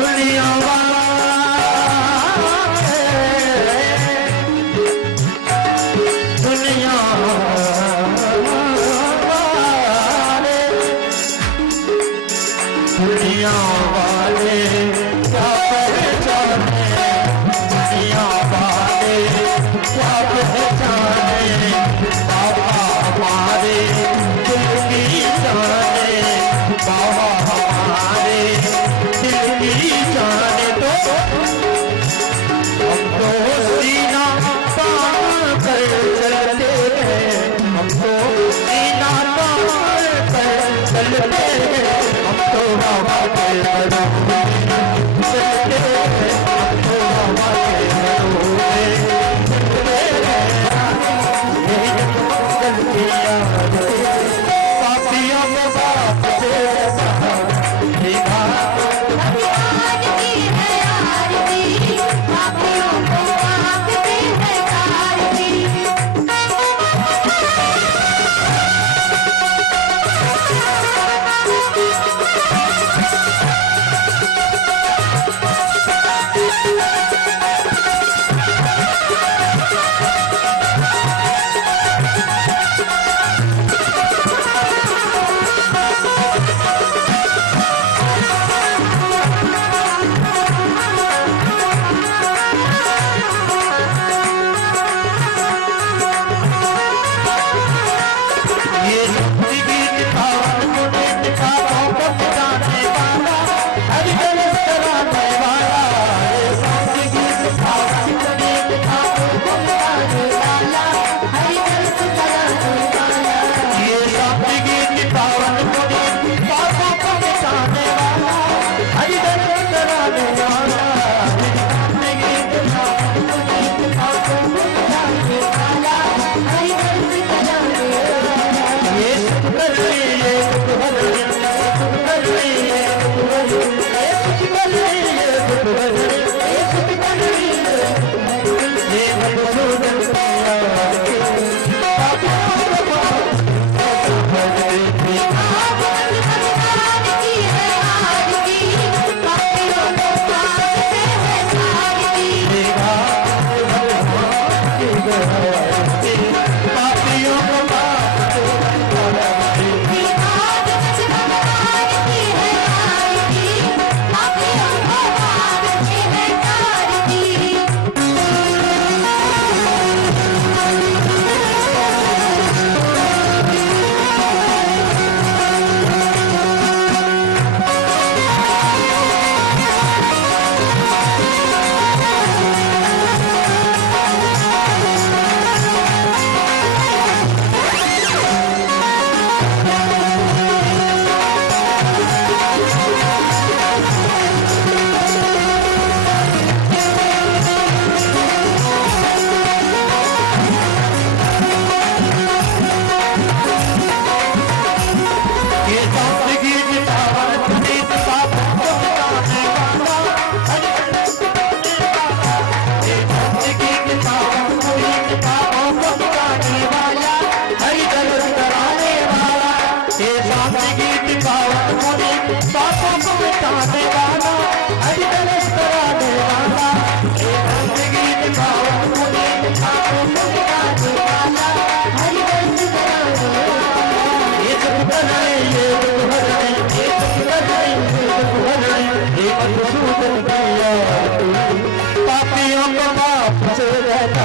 दुनिया दुनिया दुनिया वाले क्या पहचाने, दुनिया वाले क्या पहचाने, बाबा हमारे दिल की जाने, बाबा हमारे दिल की जाने। तो हम तो सीना तान कर चलते हैं, हम तो सीना तान कर चलते हैं, हम तो बाबा के बड़ों चलते हैं, हम तो बाबा के बड़ों चलते हैं। यही गलतियां पापियों को बाप से देखा पापियों को माफ से रहना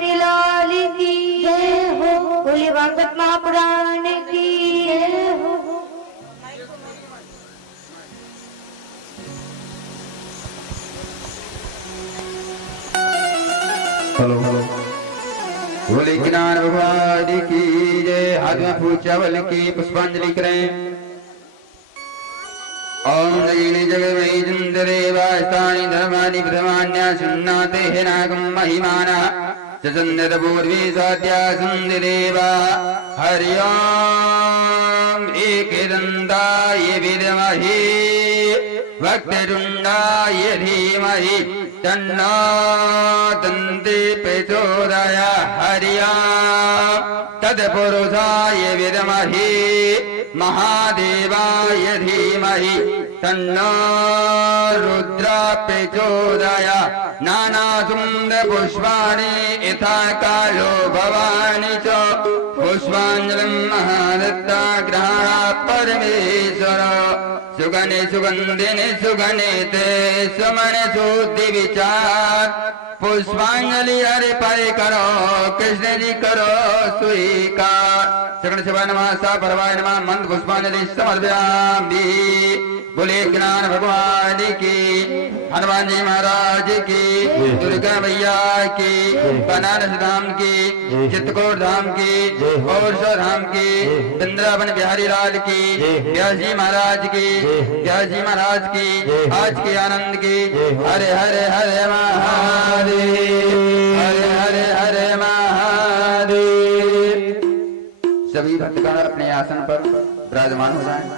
बिहारी लाल की जय हो। बोले भागवत महापुराण की जय हो। हेलो हेलो बोले ज्ञान भगवान की जय। हाथ में फूल चावल की पुष्पांजलि करें। ओम नगीली जगत मही चंद्रे वास्तानि धर्मानि प्रथमान्या सुन्नाते नागम महिमाना चंद्र पूर्वी सात्या सुंदरेवा हरि ओम एकदंताय विद्महे वक्रतुंडाय धीमहि तन्नो दन्ति प्रचोदयात्। हरि ओम तत्पुरुषाय विद्महे महादेवाय धीमहि तन्नो रुद्रः प्रचोदयात्। नानासुन्दरपुष्पाणि यथा कालो भवानि च पुष्पाञ्जलिं महादत्ता गृहाणात् परमेश्वर। सुगने सुगन्धिने सुगने ते सुमने शुद्धि विचार। पुष्पांजलि हरे पाए करो कृष्ण जी करो स्वीकार। शरण शिवाय नमः सा परवाय नमः मंत्र पुष्पांजलि समर्पयामि। बोले ज्ञान भगवान की हनुमान जी महाराज की दुर्गा मैया की बनारस धाम की चित्रकूट धाम की और धाम की वृंदावन बिहारी लाल की व्यास जी महाराज की व्यास जी महाराज की आज के आनंद की। हरे हरे हरे महादेव हरे हरे हरे महादेव। सभी भक्तगण अपने आसन पर विराजमान हो जाएं।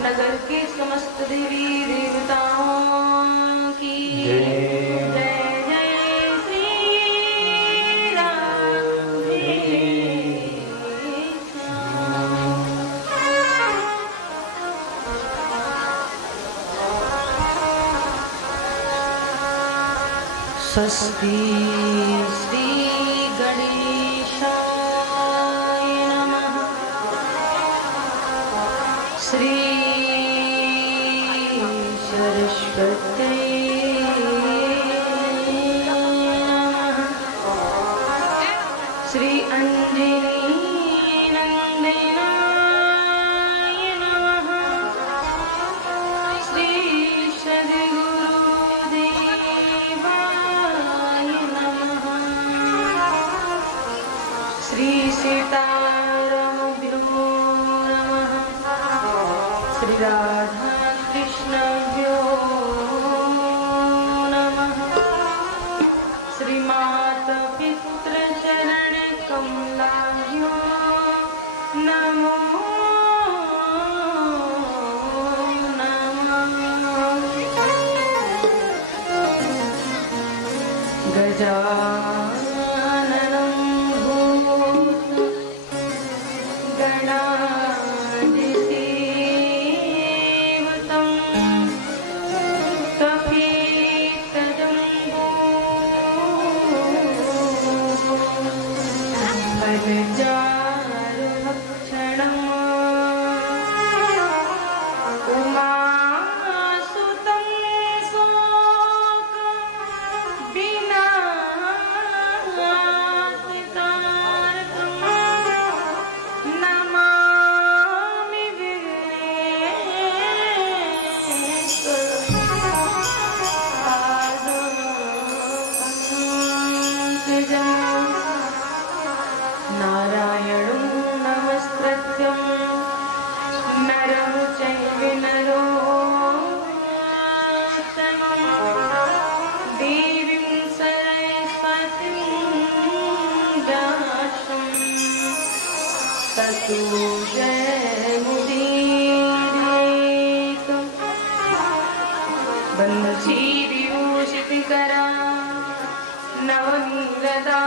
नगर के समस्त देवी देवताओं की जय जय श्री राधे श्याम। स्वस्ति श्री गणेशाय नमः। श्री सरस्वती नमः। श्री अंजनी नंदनाय नमः। श्री सद्गुरुदेवाय नमः। श्री सीतारामभ्यो नमः। श्री राधा कृष्णभ्यो नमः। श्री माता पितृचरण कमलाभ्यो नमो नमः। गजाननं भूतगणाधिसेवितं कपितजम्बो फलचारुभक्षणम् उमासुतं शोकविनाशकारकं नमामि विघ्नेश्वरपादपङ्कजम्। नारायणं नमस्कृत्यं नरं चैव नरोत्तमं देवीं सरस्वतीं व्यासं ततो जयमुदीरयेत्। बन्धुशीविभूषितकरा नवनीरदा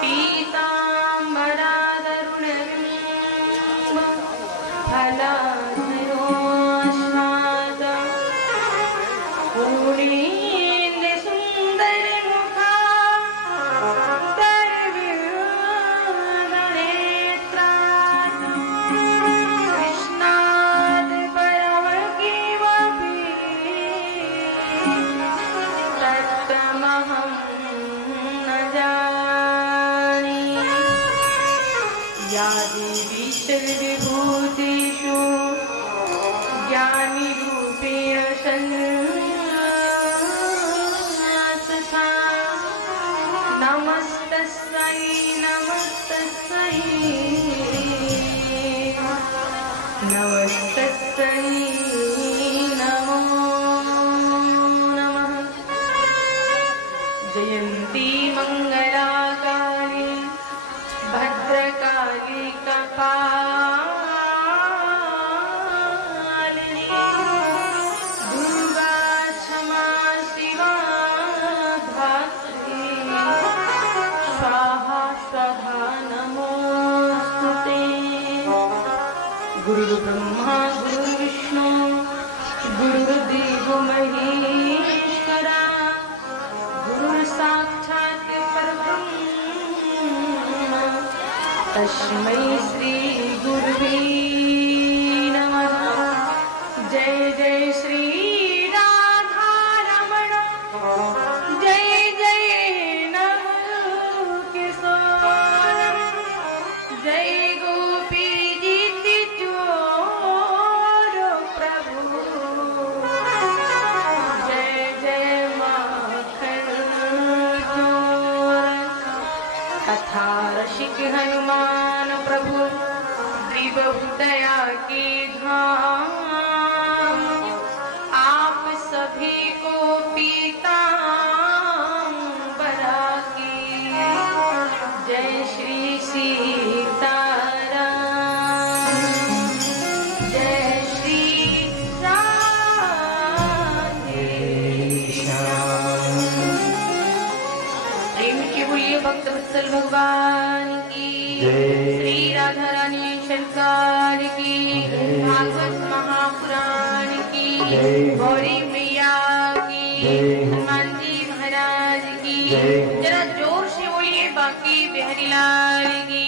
पीताम्बरादरुणबिम्ब प्राणी रूपेण संस्था नमस्तस्यै नमस्तस्यै नमस्तस्यै नमो नमः। जयन्ती मंगलाकाली भद्रकाली कपालिनी दुर्गा क्षमा शिवा धात्री स्वाहा स्वधा नमोस्तुते। गुरु ब्रह्मा गुरु विष्णु गुरुदेव महेश्वरा गुरु साक्षात् परब्रह्म तस्मै श्री गुरुवे नमः। जय जय श्री राधा रमण जय जय नंद किशोर जय गोपी जीति चोर प्रभु जय जय माखन चोर। कथा रसिक हनुमान प्रभु दिव्य की धाम आप सभी को पीताम्बरा की जय श्री सीताराम जय श्री राधे श्याम। प्रेम के बोलिए भक्त वत्सल भगवान की श्री राधा रानी सरकार की भागवत महापुराण की गौरी मैया की हनुमान जी महाराज की। जरा जोर से बोलिए बाकी बिहारी लाल की।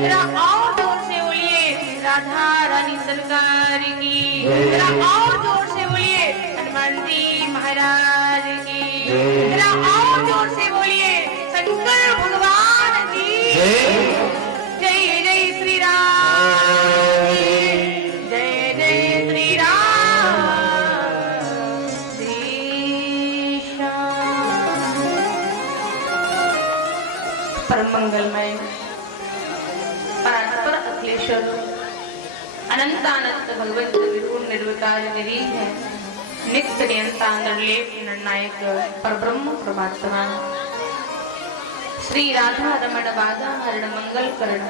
जरा और जोर से बोलिए राधा रानी सरकार की। जरा और जोर से बोलिए हनुमान जी महाराज की। जरा और जोर से बोलिए शंकर भगवान की। जय जय श्री राम जय जय श्री राम श्री श्याम। परम मंगलमय परात्पर अखिलेश्वर अनंतानंत भगवंत विभुर निर्विकार निरीह है नित्य नियंता निर्लेप निर्णायक परब्रह्म परमात्मा श्री राधा रमण बाधा हरण मंगल करण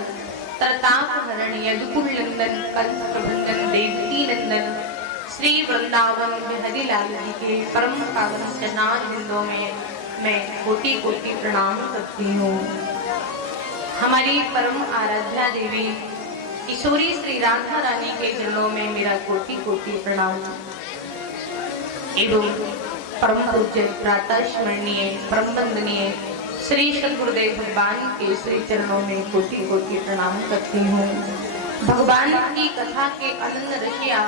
तरताप हरण यदुकुल नंदन कंस प्रभंजन देवकी नंदन श्री वृंदावन बिहारी लाल जी के परम पावन चरणार बिंदों में मैं कोटि कोटि प्रणाम करती हूँ। हमारी परम आराध्या देवी किशोरी श्री राधा रानी के चरणों में मेरा कोटि कोटि प्रणाम एवं परम पूज्य प्रातः स्मरणीय परम वंदनीय श्री सद्गुरुदेव भगवान के श्री चरणों में कोटि कोटि प्रणाम करती हूँ। भगवान की कथा के आनंद रसिया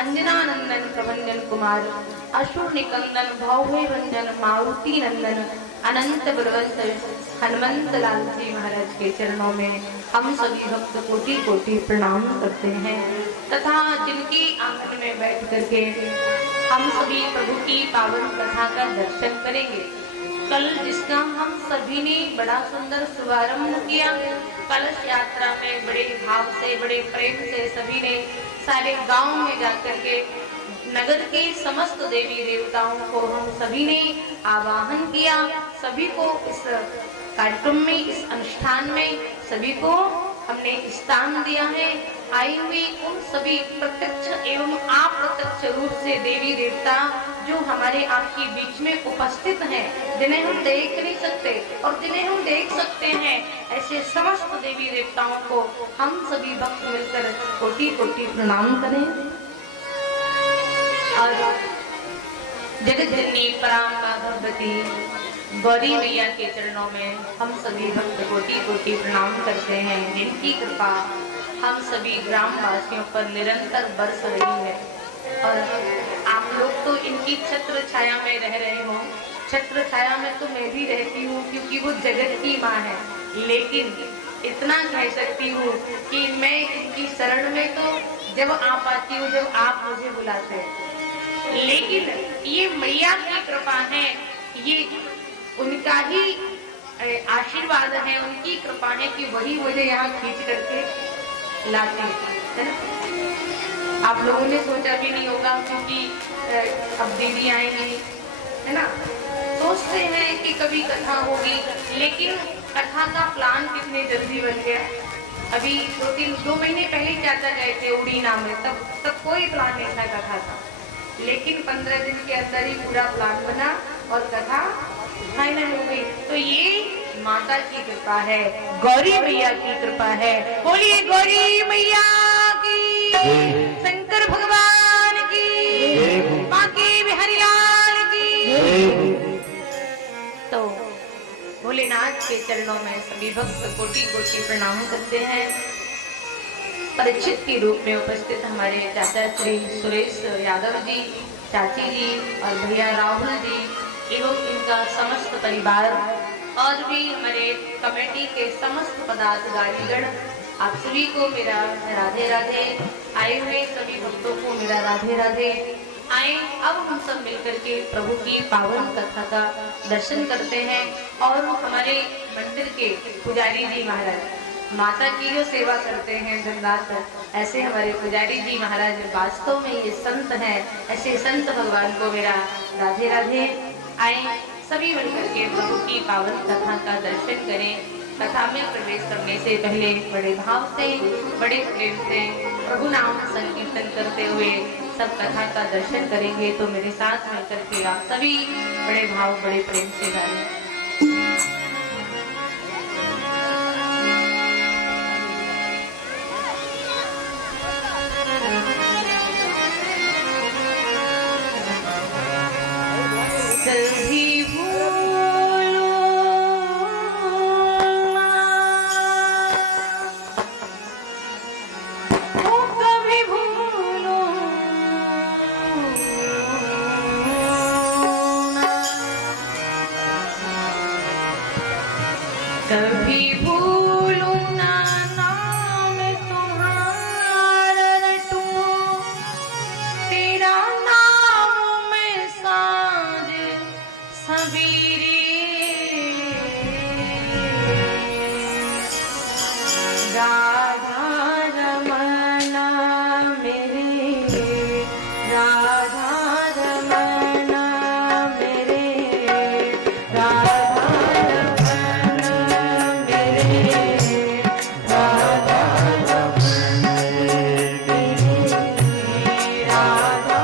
अंजना नंदन प्रभंजन कुमार असुर निकंदन भौभय भंजन मारुति नंदन अनंत बलवंत हनुमंत लाल जी महाराज के चरणों में हम सभी भक्त कोटि कोटि प्रणाम करते हैं तथा जिनकी आंगन में बैठ करके हम सभी प्रभु की पावन कथा का दर्शन करेंगे। कल जिसका हम सभी ने बड़ा सुंदर शुभारंभ किया, कलश यात्रा में बड़े भाव से बड़े प्रेम से सभी ने सारे गांव में जाकर के नगर के समस्त देवी देवताओं को हम सभी ने आवाहन किया। सभी को इस कार्यक्रम में इस अनुष्ठान में सभी को हमने स्थान दिया है। आई हुई उन सभी प्रत्यक्ष एवं अप्रत्यक्ष रूप से देवी देवता जो हमारे आपके बीच में उपस्थित हैं, जिन्हें हम देख नहीं सकते और जिन्हें हम देख सकते हैं, ऐसे समस्त देवी देवताओं को हम सभी भक्त मिलकर कोटि कोटि प्रणाम करें। और जगतजननी पराम्बा भगवती गौरी मैया के चरणों में हम सभी भक्त कोटि कोटि प्रणाम करते हैं, जिनकी कृपा हम सभी ग्रामवासियों पर निरंतर बरस रही है। और आप लोग तो इनकी छत्र छाया में रह रहे हो, छत्र छाया में तो मैं भी रहती हूँ क्योंकि वो जगत की माँ है, लेकिन इतना कह सकती हूँ कि मैं इनकी शरण में तो जब आप आती हो, जब आप मुझे बुलाते हैं। लेकिन ये मैया की कृपा है, ये उनका ही आशीर्वाद है, उनकी कृपा है कि वही मुझे यहाँ खींच करके लाती है ना। आप लोगों ने सोचा भी नहीं होगा, क्योंकि अब दीदी आएंगी है ना, सोचते हैं कि कभी कथा होगी, लेकिन कथा का प्लान कितने जल्दी बन गया। अभी 2 महीने पहले चाचा गए थे उड़ीना में, तब कोई प्लान नहीं था कथा का, लेकिन 15 दिन के अंदर ही पूरा प्लान बना और कथा फाइनल हो गई। तो ये माता की कृपा है, गौरी मैया की कृपा है। बोलिए गौरी मैया की, शंकर भगवान की, बांके बिहारी लाल की। तो भोलेनाथ के चरणों में सभी भक्त कोटि कोटि प्रणाम करते हैं। परिचित के रूप में उपस्थित हमारे चाचा श्री सुरेश यादव जी, चाची जी और भैया राहुल जी एवं इनका समस्त परिवार, और भी हमारे कमेटी के समस्त पदाधिकारीगण, आप सभी को मेरा राधे राधे। आए हुए सभी भक्तों को मेरा राधे राधे। आए अब हम सब मिलकर के प्रभु की पावन कथा का दर्शन करते हैं। और हमारे मंदिर के पुजारी जी महाराज माता की जो सेवा करते हैं दिन रात, ऐसे हमारे पुजारी जी महाराज वास्तव में ये संत हैं। ऐसे संत भगवान को मेरा राधे राधे। आए सभी मिलकर के प्रभु की पावन कथा का दर्शन करें। कथा में प्रवेश करने से पहले बड़े भाव से, बड़े प्रेम से प्रभु नाम संकीर्तन करते हुए सब कथा का दर्शन करेंगे। तो मेरे साथ मिलकर के आप सभी बड़े भाव, बड़े प्रेम से गाएं। कभी भूलो ओ कभी भूलो कभी भूलूं ना नाम तुम्हारा रटूं, तेरा नाम मैं सांझ सबेरे राधा रमना मेरे, राधा रमना मेरे, राधा रमना मेरे, राधा रमना मेरे, राधा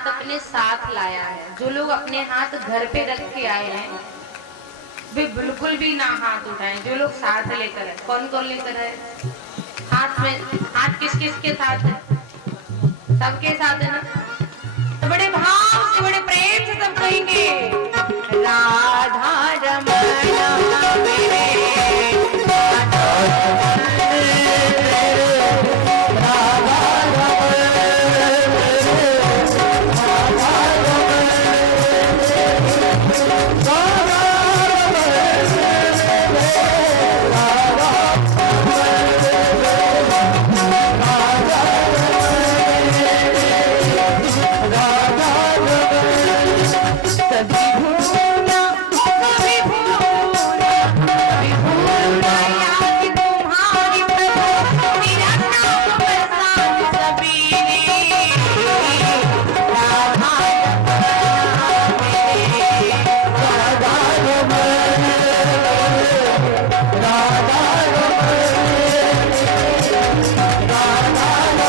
हाथ अपने साथ लाया है। जो लोग अपने हाथ घर पे रख के आए हैं वे बिल्कुल भी ना हाथ उठाएं। जो लोग साथ लेकर है, कौन कौन लेकर है हाथ में, हाथ किस किस के साथ है? सबके साथ है ना। तो बड़े भाव से बड़े प्रेम से सब कहेंगे राधा रमण मेरे राधा रमण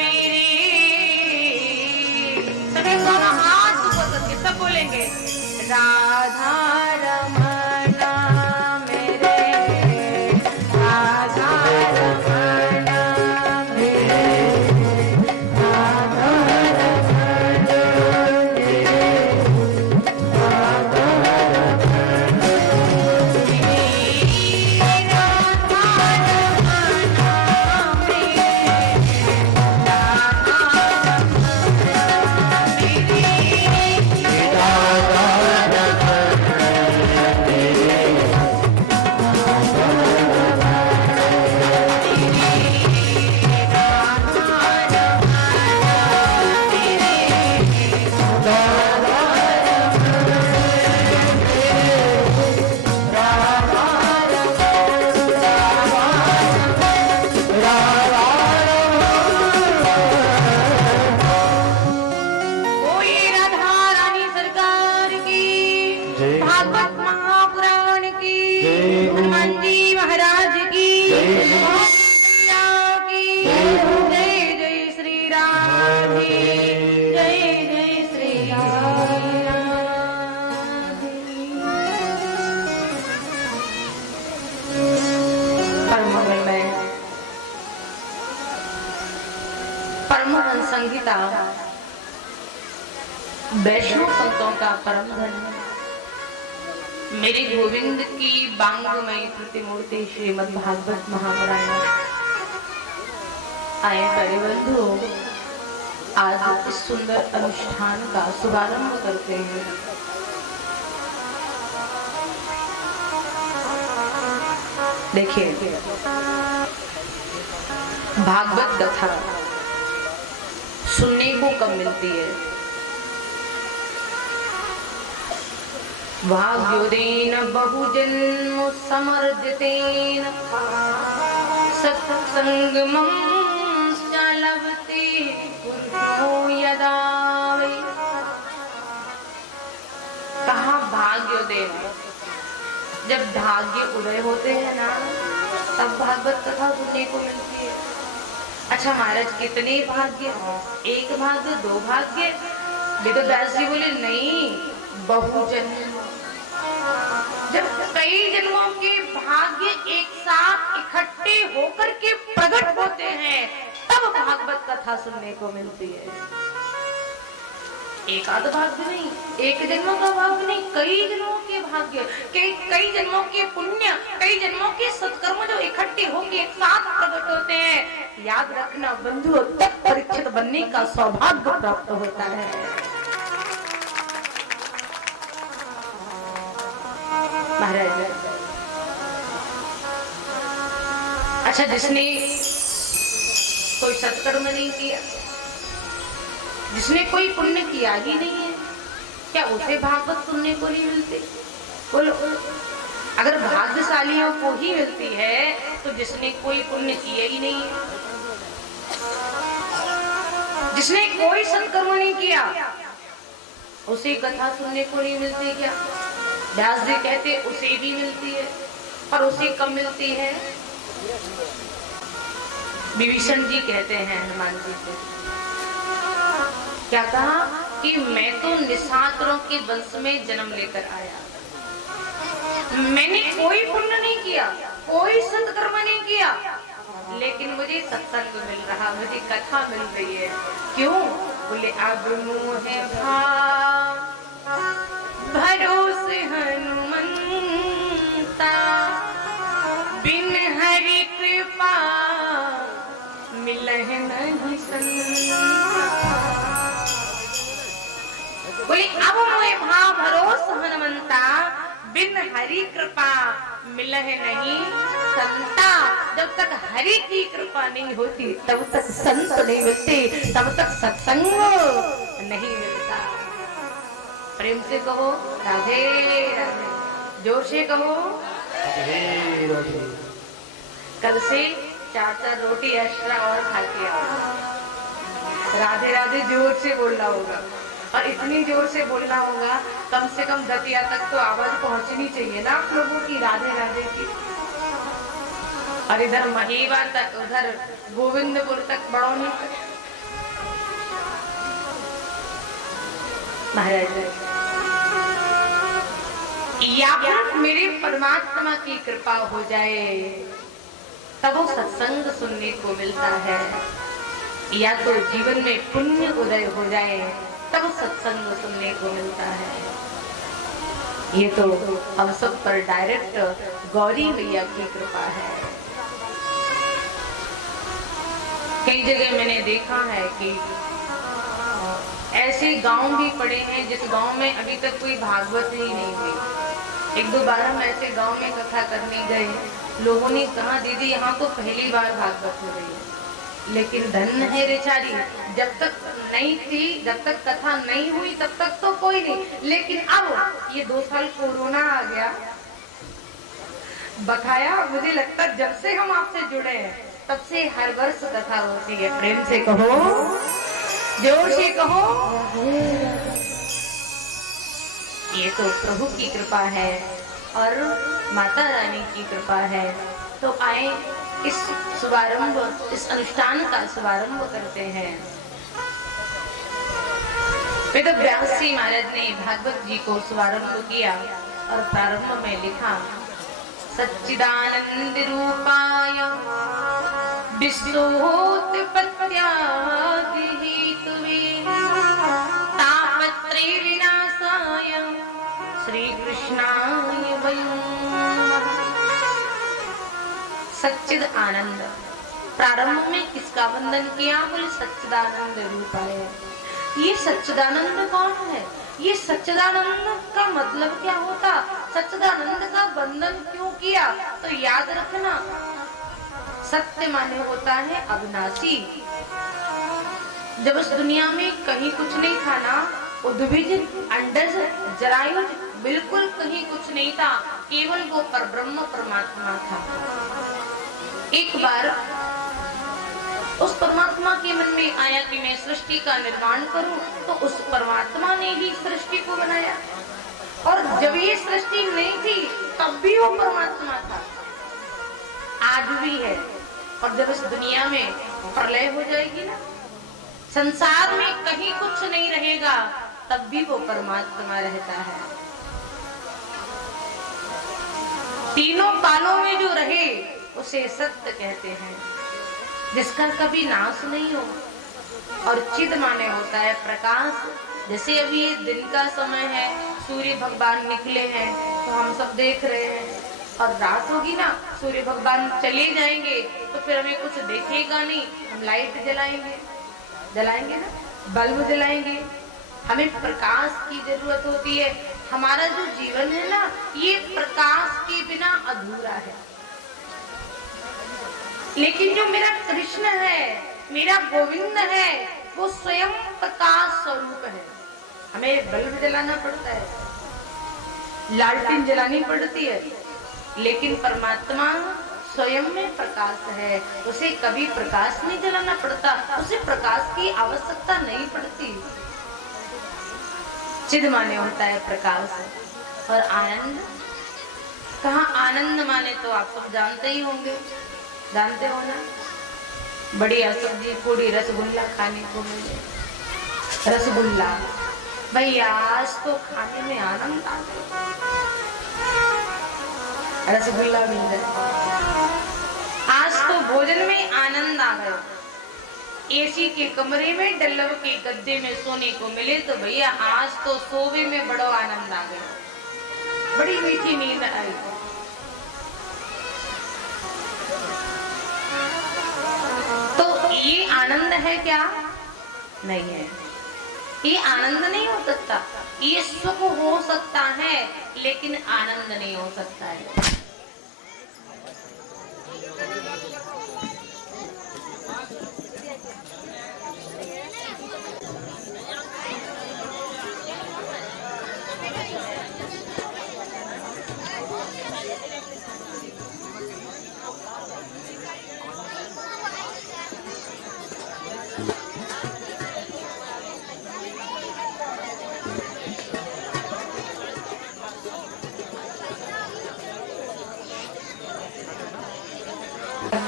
मेरे राधा रमण मेरे राधा रमण मेरे राधा रमण मेरे राधा रमण मेरे भागवत महापुराण की हनुमान जी महाराज की जय जय श्री राम जय जय श्री राम। परमंगलमय परमहंस संहिता वैष्णव संतों का परम धन मेरे गोविंद की बांगमयी प्रतिमूर्ति श्रीमद् भागवत महापुराण। आए करे बंधु, आज इस सुंदर अनुष्ठान का शुभारंभ करते हैं। देखिए भागवत कथा सुनने को कब मिलती है? भाग्योदेन बहुजन्म समर्जितेन सत्संगमं लभते पुरुषो यदा वै। कहा भाग्योदय, जब भाग्य उदय होते हैं ना तब भागवत कथा सुनने को मिलती है। अच्छा महाराज कितने भाग्य? एक भाग्य, दो भाग्य? वेदव्यास जी बोले नहीं, बहुजन्म। जब कई जन्मों के भाग्य एक साथ इकट्ठे होकर के प्रकट होते हैं तब भागवत कथा सुनने को मिलती है। एक आध भाग्य नहीं, एक जन्मों का भाग्य नहीं, कई जन्मों के भाग्य, कई जन्मों के पुण्य, कई जन्मों के सत्कर्म जो इकट्ठे होकर एक साथ प्रकट होते हैं। याद रखना बंधु, तब परीक्षित बनने का सौभाग्य प्राप्त होता है। महाराज अच्छा, जिसने कोई सत्कर्म नहीं किया, जिसने कोई पुण्य किया ही नहीं है, क्या उसे भागवत सुनने को नहीं मिलती? बोलो, अगर भाग्यशालियों को ही मिलती है तो जिसने कोई पुण्य किया ही नहीं है, जिसने कोई सत्कर्म नहीं किया, उसे कथा सुनने को नहीं मिलती क्या? व्यास जी कहते उसे भी मिलती है, पर उसे कब मिलती है? विभीषण जी कहते हैं हनुमान जी से, क्या कहा कि मैं तो निशाचरों के वंश में जन्म लेकर आया, मैंने कोई पुण्य नहीं किया, कोई सत्कर्म नहीं किया, लेकिन मुझे सत्संग मिल रहा, मुझे कथा मिल रही है। क्यों? बोले अब मोहे भाव भरोसे हनुमंता, बिन हरि कृपा मिलहि नहीं संता। बोले अब मोहे भाव भरोसे हनुमंता, बिन हरि कृपा मिलहि नहीं संता। जब तक हरि की कृपा नहीं होती तब तक संत नहीं मिलते, तब तक सत्संग नहीं मिलता। प्रेम से कहो राधे राधे, जोर से कहो राधे राधे। कल से 4-4 रोटी एक्स्ट्रा और खा के आओ। राधे राधे जोर से बोलना होगा, और इतनी जोर से बोलना होगा कम से कम दतिया तक तो आवाज पहुंचनी चाहिए ना प्रभु की राधे राधे की। और इधर महीवा तक, उधर गोविंदपुर तक, बड़ौनी तक। महाराज या फिर मेरे परमात्मा की कृपा हो जाए तब वो सत्संग सुनने को मिलता है, या तो जीवन में पुण्य उदय हो जाए तब सत्संग सुनने को मिलता है। ये तो हम सब पर डायरेक्ट गौरी मैया की कृपा है। कई जगह मैंने देखा है कि ऐसे गांव भी पड़े हैं जिस गांव में अभी तक कोई भागवत ही नहीं हुई। एक दो बार हम ऐसे गांव में कथा करने गए, लोगों ने कहा दीदी यहाँ तो पहली बार भागवत हो रही है, लेकिन धन है बेचारी, जब तक नहीं थी, जब तक कथा नहीं हुई तब तक तो कोई नहीं, लेकिन अब ये 2 साल कोरोना आ गया, बकाया मुझे लगता जब से हम आपसे जुड़े हैं तब से हर वर्ष कथा होती है। प्रेम से कहो, जोर से कहो, ये तो प्रभु की कृपा है और माता रानी की कृपा है। तो आए इस शुभारंभ, इस अनुष्ठान का शुभारंभ करते हैं। वेदव्यास जी महाराज ने भागवत जी को शुभारंभ किया और प्रारंभ में लिखा, सच्चिदानंद रूपाय विश्वोत्पत्त्यादि हेतुवे तापत्रय विनाशाय श्री कृष्णाय वयं नमः। सच्चिद आनंद, प्रारंभ में किसका वंदन किया? बोले सच्चिदानंद रूपाय। ये सच्चिदानंद कौन है? ये सच्चिदानंद का मतलब क्या होता? सच्चिदानंद का वंदन क्यों किया? तो याद रखना, सत्य माने होता है अविनाशी। जब इस दुनिया में कहीं कुछ नहीं था ना, उद्भिज, अंडज, जरायुज, बिल्कुल कहीं कुछ नहीं था, केवल वो परब्रह्म परमात्मा था। एक बार उस परमात्मा के मन में आया कि मैं सृष्टि का निर्माण करूं, तो उस परमात्मा ने ही सृष्टि को बनाया। और जब ये सृष्टि नहीं थी तब भी वो परमात्मा था, आज भी है। और जब इस दुनिया में प्रलय हो जाएगी ना, संसार में कहीं कुछ नहीं रहेगा, तब भी वो परमात्मा रहता है। तीनों कालों में जो रहे उसे सत्य कहते हैं, जिसका कभी नाश नहीं हो। और चिद माने होता है प्रकाश। जैसे अभी ये दिन का समय है, सूर्य भगवान निकले हैं तो हम सब देख रहे हैं, और रात होगी ना, सूर्य भगवान चले जाएंगे तो फिर हमें कुछ देखेगा नहीं, हम लाइट जलाएंगे ना, बल्ब जलाएंगे। हमें प्रकाश की जरूरत होती है। हमारा जो जीवन है ना, ये प्रकाश के बिना अधूरा है। लेकिन जो मेरा कृष्ण है, मेरा गोविंद है, वो स्वयं प्रकाश स्वरूप है। हमें बल्ब जलाना पड़ता है, लालटेन जलानी पड़ती है, लेकिन परमात्मा स्वयं में प्रकाश है, उसे कभी प्रकाश नहीं जलाना पड़ता, उसे प्रकाश की आवश्यकता नहीं पड़ती। चिद माने होता है प्रकाश। और आनंद, कहाँ आनंद माने तो आप सब जानते ही होंगे, जानते हो ना, बढ़िया सब्जी पूरी रसगुल्ला खाने को मिले। रसगुल्ला भैया आज तो खाने में आनंद आ गया, रसगुल्ला मिल गया, आज तो भोजन में आनंद आ गया। एसी के कमरे में डल्लव के गद्दे में सोने को मिले तो भैया आज तो सोवे में बड़ा आनंद आ गया, बड़ी मीठी नींद आई। तो ये आनंद है क्या? नहीं है, ये आनंद नहीं हो सकता। ये सुख हो सकता है लेकिन आनंद नहीं हो सकता है।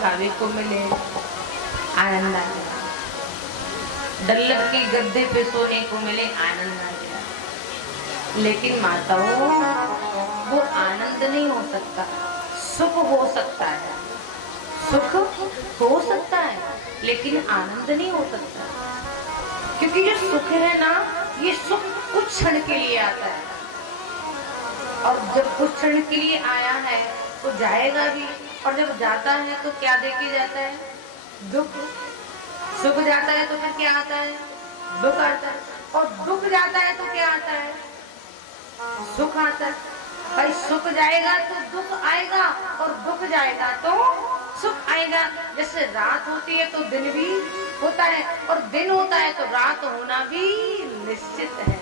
कावे को मिले आनंद आ गया, डल्लव के गद्दे पे सोने को मिले आनंद आ गया। लेकिन माताओं, वो आनंद नहीं हो सकता, सुख हो सकता है, सुख हो सकता है लेकिन आनंद नहीं हो सकता। क्योंकि जो सुख है ना, ये सुख कुछ क्षण के लिए आता है, और जब कुछ क्षण के लिए आया है तो जाएगा भी। और जब जाता है तो क्या देके जाता है? दुख। सुख जाता है तो फिर क्या आता है? दुख आता है। और दुख जाता है तो क्या आता है? सुख आता है। भाई सुख जाएगा तो दुख आएगा, और दुख जाएगा तो सुख आएगा। जैसे रात होती है तो दिन भी होता है, और दिन होता है तो रात होना भी निश्चित है।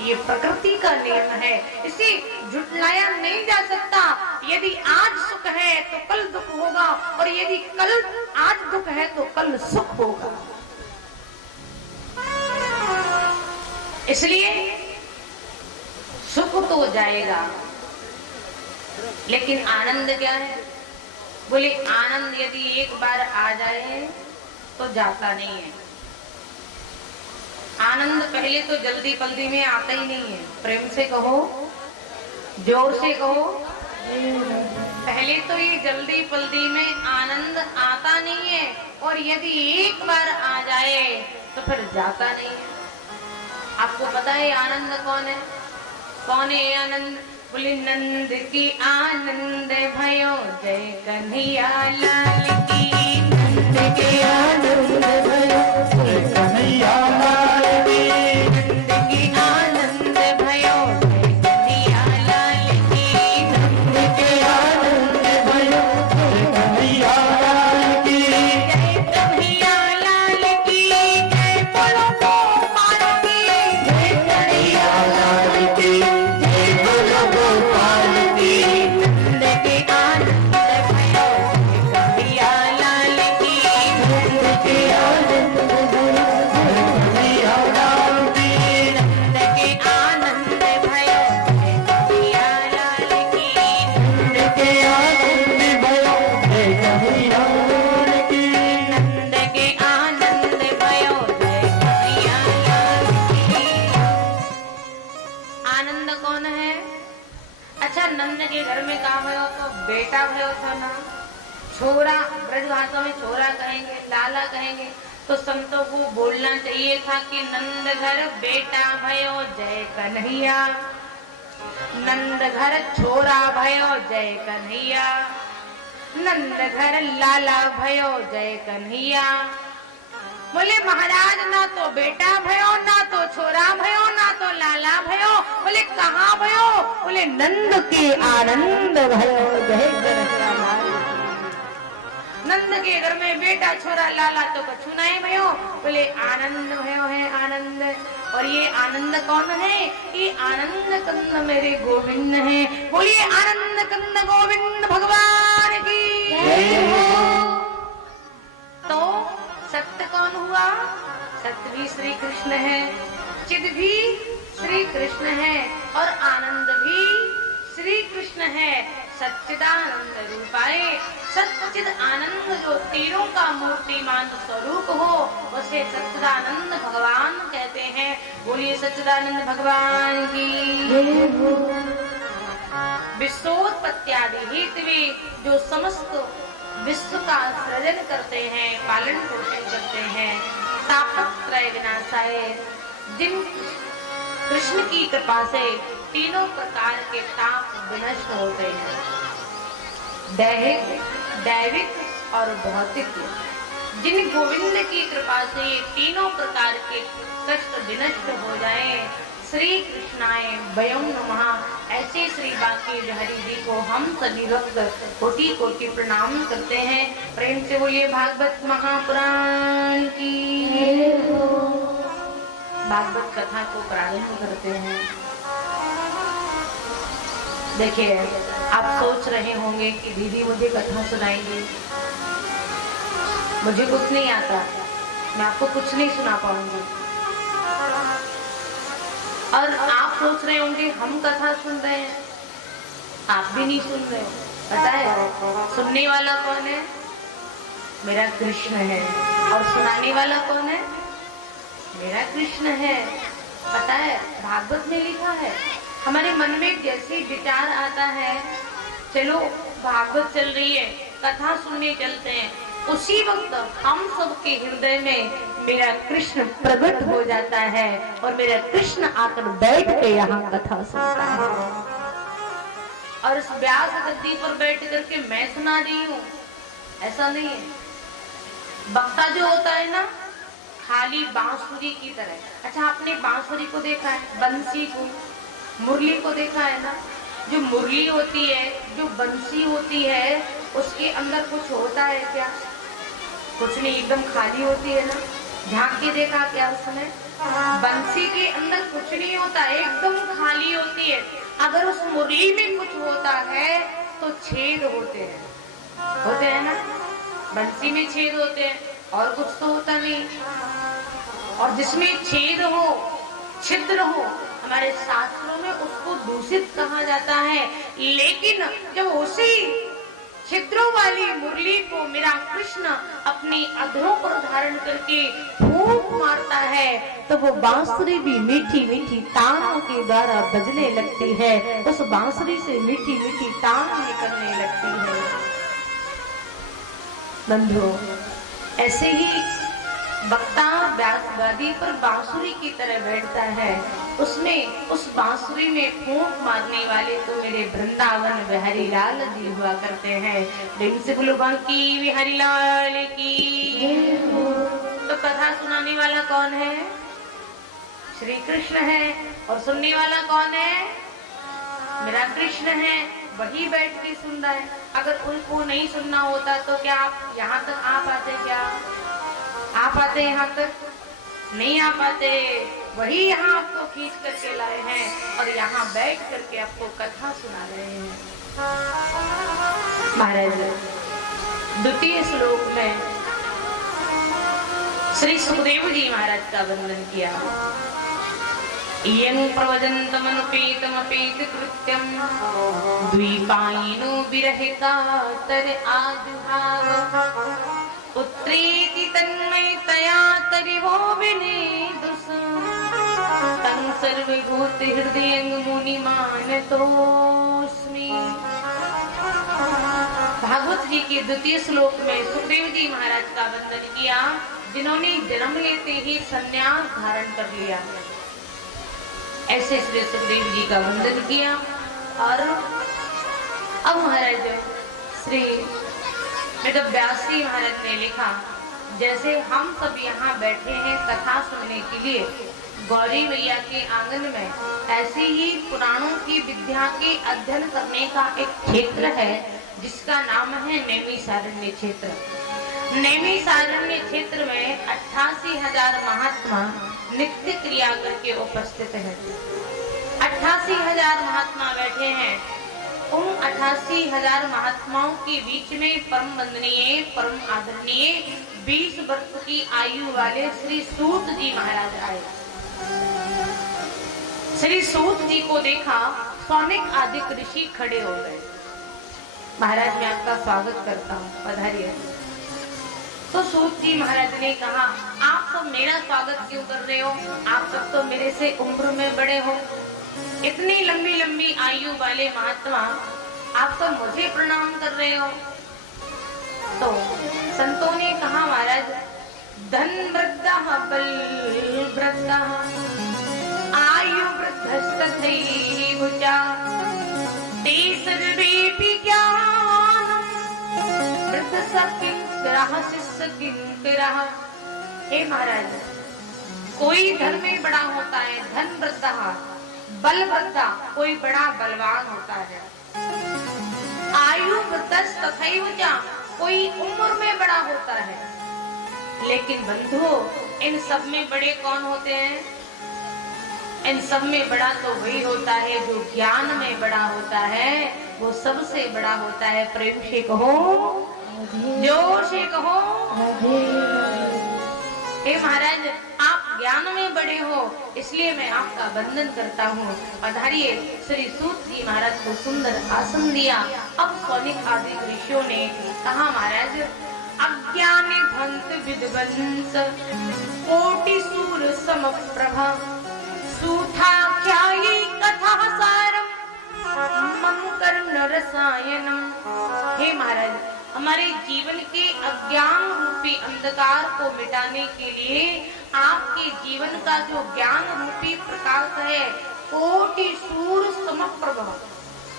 ये प्रकृति का नियम है, इसे झुटलाया नहीं जा सकता। यदि आज सुख है तो कल दुख होगा, और यदि कल आज दुख है तो कल सुख होगा। इसलिए सुख तो जाएगा, लेकिन आनंद क्या है? बोले आनंद यदि एक बार आ जाए तो जाता नहीं है। आनंद पहले तो जल्दी पल्दी में आता ही नहीं है। प्रेम से कहो, जोर से कहो, पहले तो ये जल्दी पल्दी में आनंद आता नहीं है, और यदि एक बार आ जाए तो फिर जाता नहीं है। आपको पता है आनंद कौन है? कौन है आनंद? बोले नंद की आनंद भयो, जय कन्हैया लाल की। नंद के आनंद भयो, जय कन्हैया लाल की। नंद की आनंद भयो, जय कन्हैया लाल की। नंद के आनंद भयो, जय कन्हैया लाल बेटा भयो था ना, छोरा ब्रज भाषा में छोरा कहेंगे, लाला कहेंगे, तो संतों को बोलना चाहिए था कि नंद घर बेटा भयो जय कन्हैया, नंद घर छोरा भयो जय कन्हैया, नंद घर लाला भयो जय कन्हैया। बोले महाराज ना तो बेटा भयो, ना तो छोरा भयो, ना तो लाला भयो, बोले कहाँ भयो? बोले नंद के आनंद भयो जय कन्हैया। नंद के घर में बेटा छोरा लाला तो कछु नहीं भयो, बोले आनंद भयो है आनंद। और ये आनंद कौन है? ये आनंद कंद मेरे गोविंद है। बोलिए आनंद कंद गोविंद भगवान की जय हो। तो सत्य कौन हुआ? सत्य भी श्री कृष्ण है, चिद भी श्री कृष्ण है और आनंद भी श्री कृष्ण है। सच्चिदानंद रूपाए सच्चिद आनंद जो तीनों का मूर्तिमान स्वरूप हो उसे सच्चिदानंद भगवान कहते हैं। बोलिए सच्चिदानंद भगवान की जय हो। विश्वोत्पत्त्यादि हेतवे जो समस्त विश्व का सृजन करते हैं, पालन पोषण करते हैं, तापत्रय विनाशाय जिन कृष्ण की कृपा से तीनों प्रकार के ताप विनष्ट होते हैं, दैहिक, दैविक और भौतिक। जिन गोविंद की कृपा से ये तीनों प्रकार के कष्ट विनष्ट हो जाए, श्री कृष्णाय वयं नमः। ऐसे श्री बांके बिहारी जी को हम सभी भक्त कोटि कोटि प्रणाम करते हैं। प्रेम से बोलिए भागवत महापुराण की जय हो। भागवत कथा को प्रारंभ करते हैं। देखिए, आप सोच रहे होंगे कि दीदी मुझे कथा सुनाएंगे, मुझे कुछ नहीं आता, मैं आपको कुछ नहीं सुना पाऊंगी। और आप सोच रहे होंगे हम कथा सुन रहे हैं, आप भी नहीं सुन रहे। पता है सुनने वाला कौन है? मेरा कृष्ण है। और सुनाने वाला कौन है? मेरा कृष्ण है। पता है भागवत में लिखा है, हमारे मन में जैसे विचार आता है, चलो भागवत चल रही है, कथा सुनने चलते हैं, उसी वक्त हम सबके हृदय में मेरा कृष्ण प्रकट हो जाता है और मेरा कृष्ण आकर बैठ के यहाँ कथा सुनता है। और इस व्यास गद्दी पर बैठ करके मैं सुना रही हूँ, ऐसा नहीं है। वक्ता जो होता है ना, खाली बांसुरी की तरह। अच्छा, आपने बांसुरी को देखा है, बंसी को, मुरली को देखा है ना? जो मुरली होती है, जो बंसी होती है, उसके अंदर कुछ होता है क्या? कुछ नहीं, एकदम खाली होती है ना। झांक के देखा क्या उसने? बंसी के अंदर कुछ नहीं होता, एकदम खाली होती है। अगर उस मुरली में कुछ होता है तो छेद होते हैं ना। बंसी में छेद होते हैं और कुछ तो होता नहीं। और जिसमें छेद हो, छिद्र हो, हमारे शास्त्रों में उसको दूषित कहा जाता है। लेकिन जब उसी छिद्रों वाली मुरली को मेरा कृष्ण अपनी अधरों पर धारण करके फूंक मारता है तो वो बांसुरी भी मीठी मीठी तानों के द्वारा बजने लगती है। उस बांसुरी से मीठी मीठी तान निकलने लगती है। बंधुओं, ऐसे ही वक्ता व्यास गादी पर बांसुरी की तरह बैठता है, उसमें उस बांसुरी में फूंक मारने वाले तो मेरे वृंदावन बिहारी लाल जी हुआ करते हैं। दिन से बोलो बांकी बिहारी लाल की। तो कथा सुनाने वाला कौन है? श्री कृष्ण है। और सुनने वाला कौन है? मेरा कृष्ण है। वही बैठ के सुन रहा है। अगर उनको नहीं सुनना होता तो क्या आप यहाँ तक आ पाते? क्या आ पाते? यहाँ तक नहीं आ पाते। वही यहाँ आपको खींच करके लाए हैं और यहाँ बैठ करके आपको कथा सुना रहे हैं। महाराज द्वितीय श्लोक में श्री सुखदेव जी महाराज का वंदन किया। यं प्रवदन्तमनुपेतमपेत कृत्यं द्वीपायिनो विरहिता तर आजुहाव पुत्रेति तन्मयतया तरिवो विनेदुष तं सर्वभूत हृदयं मुनिमानतोऽस्मि। भागवत जी के द्वितीय श्लोक में सुखदेव जी महाराज का वंदन किया, जिन्होंने जन्म लेते ही संन्यास धारण कर लिया। ऐसे श्री सुखदेव जी का वंदन किया। और अब महाराज श्री वेदव्यास जी महाराज ने लिखा, जैसे हम सब यहाँ बैठे हैं कथा सुनने के लिए गौरी मैया के आंगन में, ऐसे ही पुराणों की विद्या के अध्ययन करने का एक क्षेत्र है जिसका नाम है नैमिषारण्य क्षेत्र। नैमिषारण्य क्षेत्र में 88,000 महात्मा नित्य क्रिया करके उपस्थित हैं। 88,000 महात्मा बैठे हैं। उन 88,000 महात्माओं के बीच में परम वंदनीय परम आदरणीय 20 वर्ष की आयु वाले श्री सूत जी महाराज आए। श्री सूत जी को देखा, सौनिक आदि ऋषि खड़े हो गए। महाराज मैं आपका स्वागत करता हूँ, पधारिए। तो सूत जी महाराज ने कहा, आप सब मेरा स्वागत क्यों कर रहे हो? आप सब तो मेरे से उम्र में बड़े हो, इतनी लंबी लंबी आयु वाले महात्मा, आप सब मुझे प्रणाम कर रहे हो। तो संतों ने कहा, महाराज धन वृद्धः बल वृद्धः आयु वृद्धस्तथैव च ते सर्वेऽपि ज्ञानं वृद्धः किंकरः शिष्य किंकरः। हे महाराज, कोई धन में बड़ा होता है, धन वृद्धः, बल वृद्धा, कोई बड़ा बलवान होता है। आयु वृद्धस्तथैव च, कोई उम्र में बड़ा होता है। लेकिन बंधुओं, इन सब में बड़े कौन होते हैं? इन सब में बड़ा तो वही होता है जो ज्ञान में बड़ा होता है, वो सबसे बड़ा होता है। प्रेम से कहो, जोर से कहो। हे महाराज, आप ज्ञान में बड़े हो, इसलिए मैं आपका वंदन करता हूँ। पधारिए। श्री सूत जी महाराज को सुंदर आसन दिया। अब सौनिक आदि ऋषियों ने कहा, महाराज अज्ञानी भंत विद्वंस कोटि सूर समप्रभा सूथाख्यायी कथा सारम मंकर्ण रसायनम। हे महाराज, हमारे जीवन के अज्ञान रूपी अंधकार को मिटाने के लिए आपके जीवन का जो ज्ञान रूपी प्रकाश है, कोटि सूर्य समप्रभ,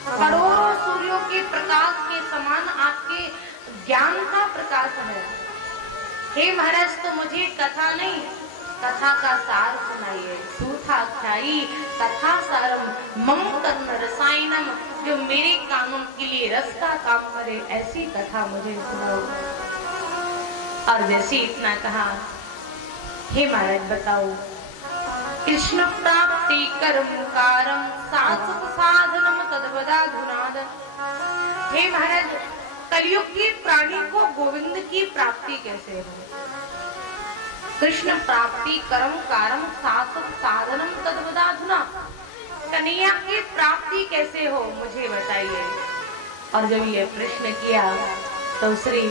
करोड़ों सूर्यों के प्रकाश के समान आपके ज्ञान का प्रकाश है। हे महाराज, तो मुझे कथा नहीं, कथा का सार सुनाइए। सूथाख्यायी कथा सारम मंकर्ण रसायनम, जो मेरे कानों के लिए रस का काम करे, ऐसी कथा मुझे सुनाओ। और जैसे इतना कहा, हे महाराज बताओ, कृष्ण प्राप्ति कर्म कारम साधक साधनम तद्वदाधुनाद। हे महाराज, कलयुग के प्राणी को गोविंद की प्राप्ति कैसे हो? कृष्ण प्राप्ति कर्म कारम साधक साधनम तद्वदाधुना, कन्हैया की प्राप्ति कैसे हो, मुझे बताइए। और जब ये प्रश्न किया तो श्री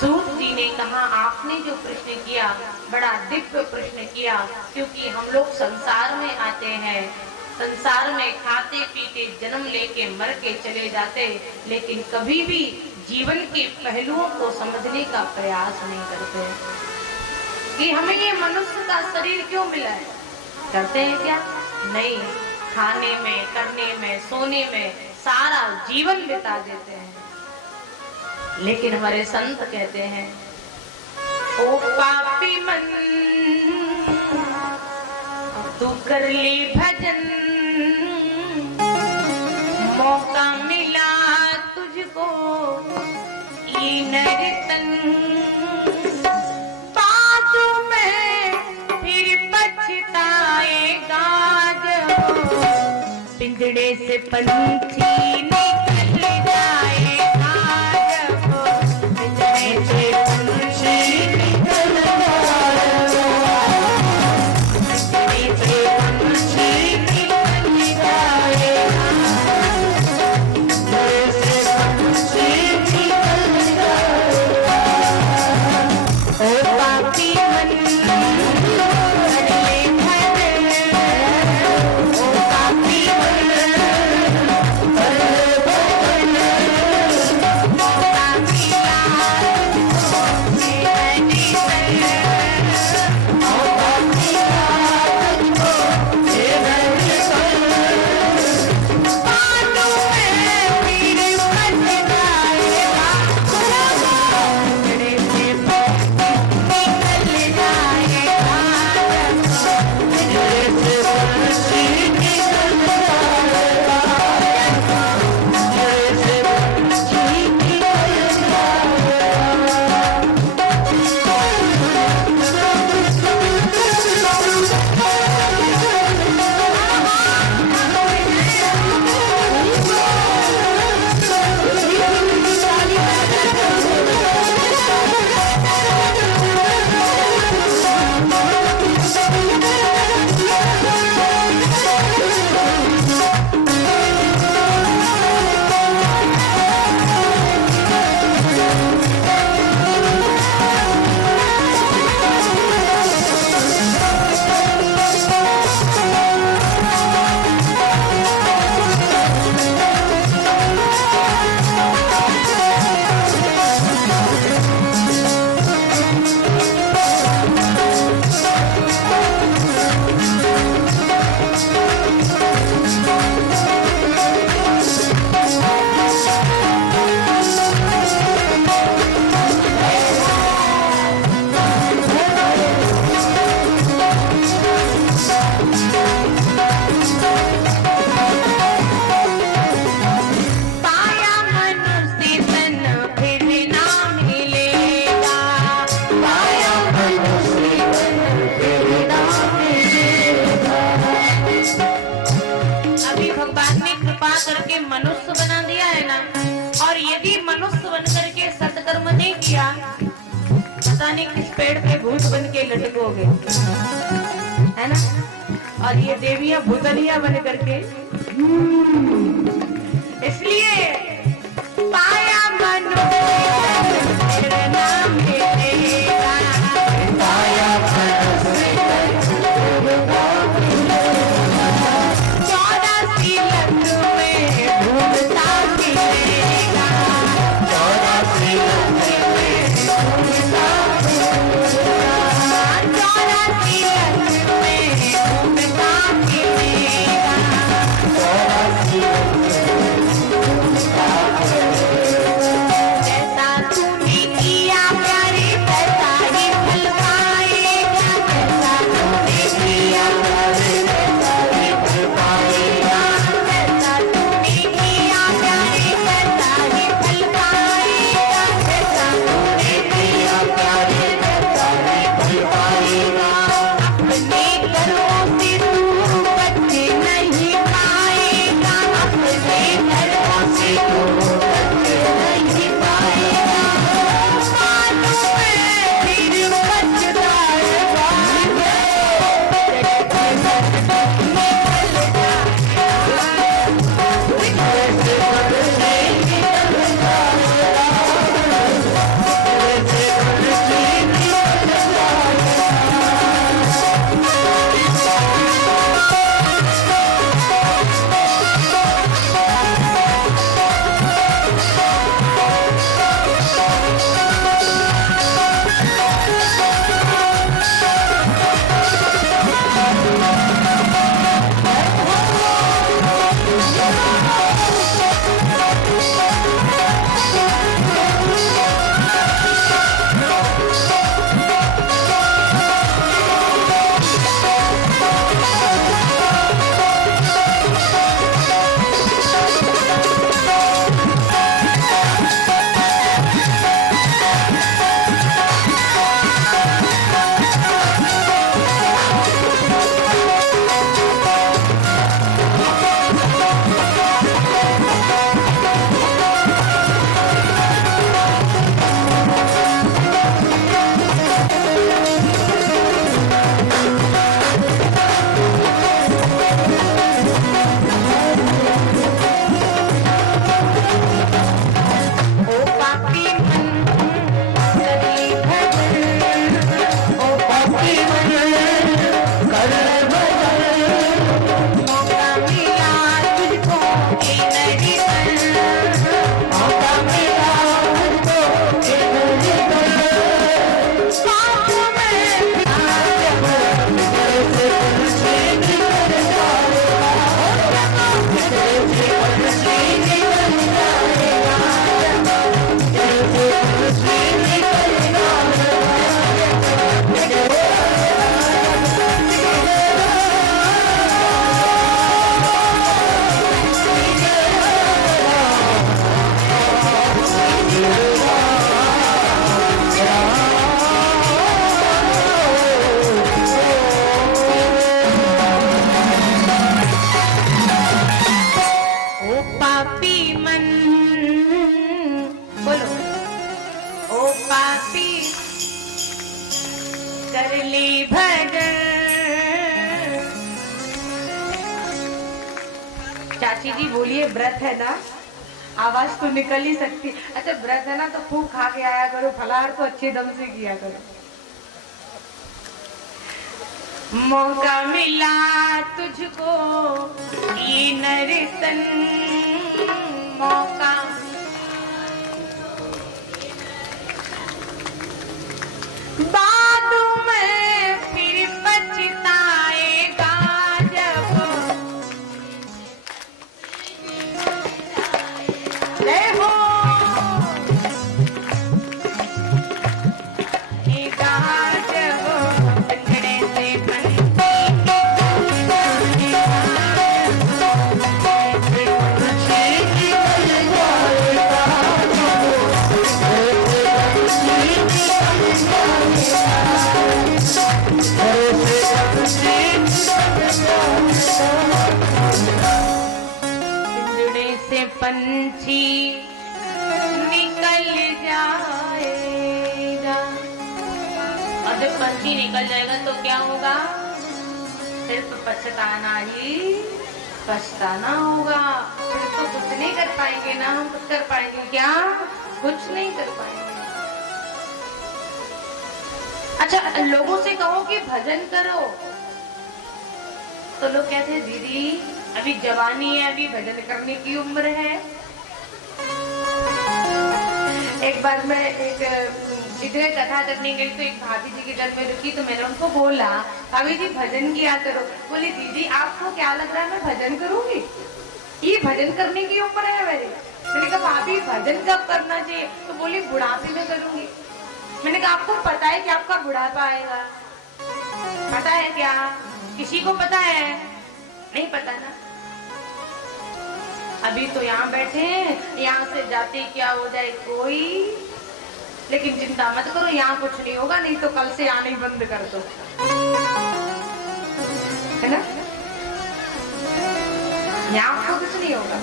सूत जी ने कहा, आपने जो प्रश्न किया बड़ा दिव्य प्रश्न किया, क्योंकि हम लोग संसार में आते हैं, संसार में खाते पीते जन्म लेके मर के चले जाते, लेकिन कभी भी जीवन के पहलुओं को समझने का प्रयास नहीं करते कि हमें ये मनुष्य का शरीर क्यों मिला है। करते हैं क्या? नहीं, खाने में, करने में, सोने में सारा जीवन बिता देते हैं। लेकिन हमारे संत कहते हैं, ओ पापी मन तू कर ले भजन, मौका मिला तुझको ये नर्तन, बाजू में फिर पछताएगा जब पिंजड़े से पंछी निकल जाएगा, जब पिंजड़े से पंछी निकल जाएगा, पिंजड़े से पंछी निकल जाएगा, पिंजड़े से पंछी निकल जाएगा। ओ पापी मन कर ले भजन, ओ पापी मन कर ले मनुष्य बना दिया है ना, और यदि मनुष्य बन करके सत्कर्म नहीं किया, पता नहीं किस पेड़ पे भूत बन के लटकोगे, है ना। और ये देवियां भूतनिया बन करके, इसलिए पाया मनो तेरे नाम तेरा, पाया चाची जी बोलिए, व्रत है ना, आवाज तो निकल ही सकती। अच्छा व्रत है ना तो खूब खा के आया करो, फलाहार तो अच्छे दम से किया करो। मौका मिला तुझको ये नर्तन, मौका बाद में फिर पछताएगा जब। जय हो जब पंजड़े से बनती पंछी निकल जाएगा। और जब पंछी निकल जाएगा तो क्या होगा? सिर्फ पछताना ही पछताना होगा। फिर तो कुछ नहीं कर पाएंगे ना, हम कुछ कर पाएंगे क्या? कुछ नहीं कर पाएंगे। अच्छा, लोगों से कहो कि भजन करो तो लोग कहते हैं दीदी अभी जवानी है, अभी भजन करने की उम्र है। एक बार मैं एक जितने कथा करने गई तो एक भाभी जी के घर में रुकी तो मैंने उनको बोला भाभी जी भजन किया करो। बोली दीदी आपको क्या लग रहा है मैं भजन करूंगी? ये भजन करने की उम्र है मेरी। मैंने कहा भाभी भजन कब करना चाहिए? तो बोली बुढ़ापे में करूंगी। मैंने कहा आपको पता है कि आपका बुढ़ापा आएगा? पता है क्या? किसी को पता है? नहीं पता ना। अभी तो यहाँ बैठे हैं, यहाँ से जाते क्या हो जाए कोई। लेकिन चिंता मत करो, यहाँ कुछ नहीं होगा, नहीं तो कल से आने बंद कर दो, है ना? यहाँ आपको कुछ नहीं होगा।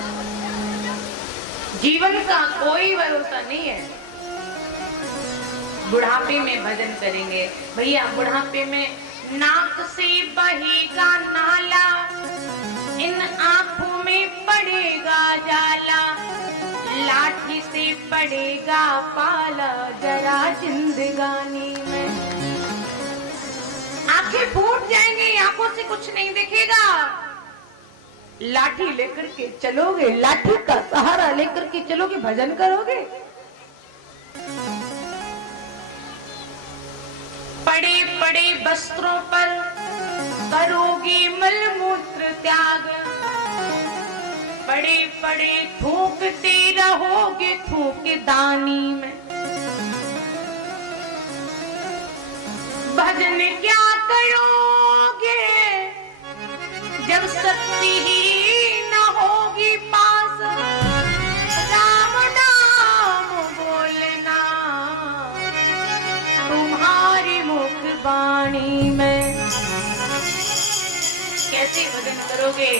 जीवन का कोई भरोसा नहीं है। बुढ़ापे में भजन करेंगे भैया। बुढ़ापे में नाक से बहेगा नाला, इन आंखों में पड़ेगा जाला, लाठी से पड़ेगा पाला जरा जिंदगानी में। आंखें फूट जाएंगी, आंखों से कुछ नहीं दिखेगा। लाठी लेकर के चलोगे, लाठी का सहारा लेकर के चलोगे, भजन करोगे। पड़े पड़े वस्त्रों पर करोगे मलमूत्र त्याग, पड़े पड़े थूकते रहोगे थूकदानी में। भजन क्या करोगे जब शक्ति ही न होगी पास? राम नाम बोलना तुम्हारी मुख वाणी में। कैसे भजन करोगे?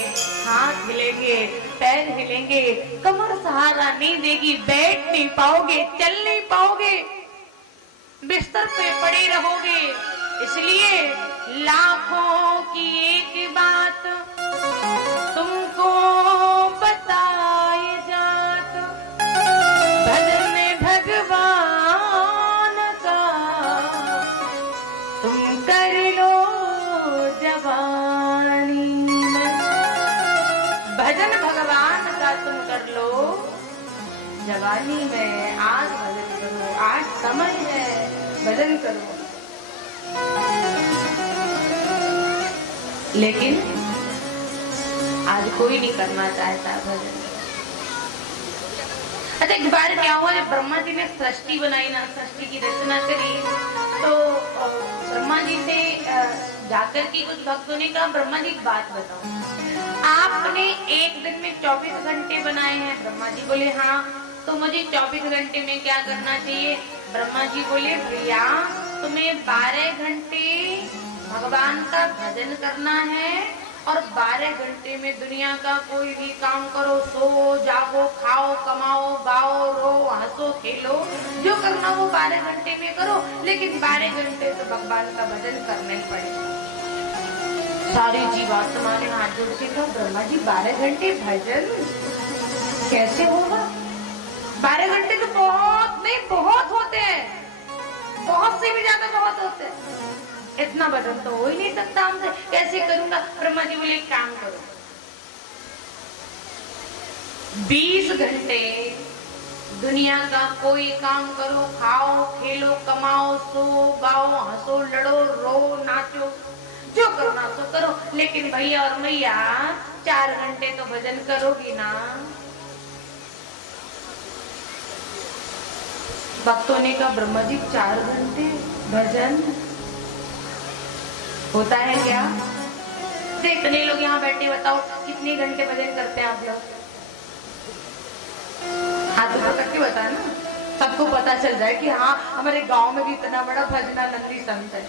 हाथ हिलेंगे, पैर हिलेंगे, कमर सहारा नहीं देगी, बैठ नहीं पाओगे, चल नहीं पाओगे, बिस्तर पे पड़े रहोगे। इसलिए लाखों की एक बात तुमको बताई जात, भजन भगवान का तुम कर लो जवानी में। भजन भगवान का तुम कर लो जवानी में। आज भजन करो, आज समय है, भजन करो। लेकिन आज कोई नहीं करना चाहता भजन। अच्छा, एक बार क्या हुआ, जब ब्रह्मा जी ने सृष्टि बनाई ना, सृष्टि की रचना करी, तो ब्रह्मा जी से जाकर के कुछ भक्तों ने कहा ब्रह्मा जी एक बात बताओ, आपने एक दिन में 24 घंटे बनाए हैं। ब्रह्मा जी बोले हाँ, तो मुझे 24 घंटे में क्या करना चाहिए? ब्रह्मा जी बोले भैया तुम्हें 12 घंटे भगवान का भजन करना है और 12 घंटे में दुनिया का कोई भी काम करो, सो जागो, खाओ, कमाओ, गाओ, रो, हंसो, खेलो, जो करना वो 12 घंटे में करो। लेकिन 12 घंटे तो भगवान का भजन करना ही पड़ेगा। सारी जीवात्मा ने हाथ जोड़ के कहा ब्रह्मा जी 12 घंटे भजन कैसे होगा? 12 घंटे तो बहुत नहीं, बहुत होते हैं, बहुत से भी ज्यादा बहुत होते हैं। इतना भजन तो हो ही नहीं सकता हमसे, कैसे करूंगा? ब्रह्मा जी बोले एक काम करो, 20 घंटे दुनिया का कोई काम करो, खाओ, खेलो, कमाओ, सो, गाओ, हंसो, लड़ो, रो, नाचो, जो करना सो करो। लेकिन भैया और मैया 4 घंटे तो भजन करोगी ना? भक्तों ने कहा ब्रह्मा जी 4 घंटे भजन होता है क्या? तो इतने लोग यहाँ बैठे, बताओ कितने घंटे भजन करते हैं आप लोग? हाथ ऊपर करके बताए ना, सबको पता चल जाए कि हाँ हमारे गांव में भी इतना बड़ा भजनानंदी संत है।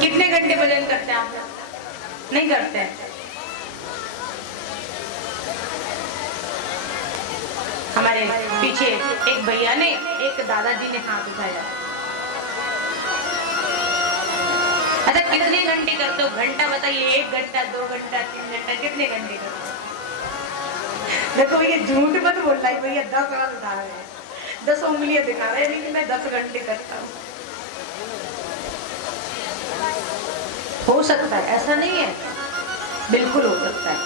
कितने घंटे भजन करते हैं आप लोग? नहीं करते हैं। हमारे पीछे एक भैया ने, एक दादाजी ने हाथ उठाया। अच्छा कितने घंटे करते हो? घंटा बताइए, 1 घंटा, 2 घंटा, 3 घंटा, कितने घंटे करते हो? देखो भैया झूठ मत बोल रहा है भैया, 10 हाथ उठा रहे हैं, 10 उंगलियां दिखा रहे हैं, नहीं मैं 10 घंटे करता हूँ। हो सकता है, ऐसा नहीं है, बिल्कुल हो सकता है।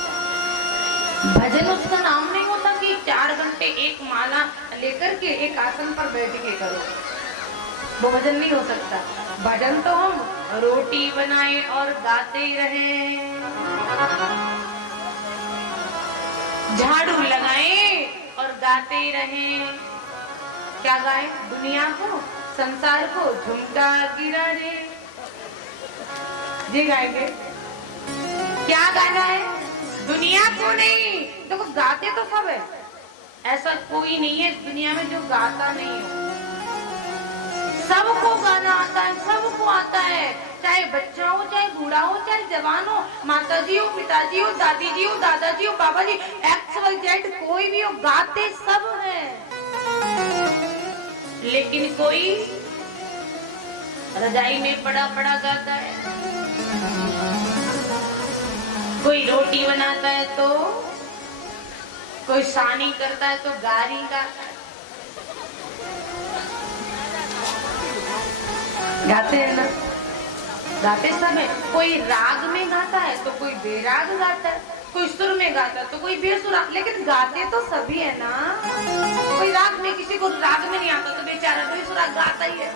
भजन उसका नाम नहीं होता कि 4 घंटे एक माला लेकर के एक आसन पर बैठ के करो, वो भजन नहीं हो सकता। भजन तो हम रोटी बनाए और गाते ही रहे, झाड़ू लगाए और गाते ही रहे। क्या गाए? दुनिया को, संसार को झुमका गिरा रे, ये गाएंगे। क्या गाना है? दुनिया को नहीं। देखो गाते तो सब है, ऐसा कोई नहीं है इस दुनिया में जो गाता नहीं है। सबको गाना आता है, सबको आता है, चाहे बच्चा हो, चाहे बूढ़ा हो, चाहे जवान हो, माताजी हो, पिताजी हो, दादी जी हो, दादाजी हो, बाबा जी, XYZ कोई भी हो, गाते सब है। लेकिन कोई रजाई में पड़ा पड़ा गाता है, कोई रोटी बनाता है तो, कोई सानी करता है तो गारी गाता है। गाते हैं ना, गाते सब है। कोई राग में गाता है तो कोई बेराग गाता है, कोई सुर में गाता है तो कोई बेसुरा, लेकिन गाते तो सभी है ना। कोई राग में, किसी को राग में नहीं आता तो बेचारा बेसुरा गाता ही है।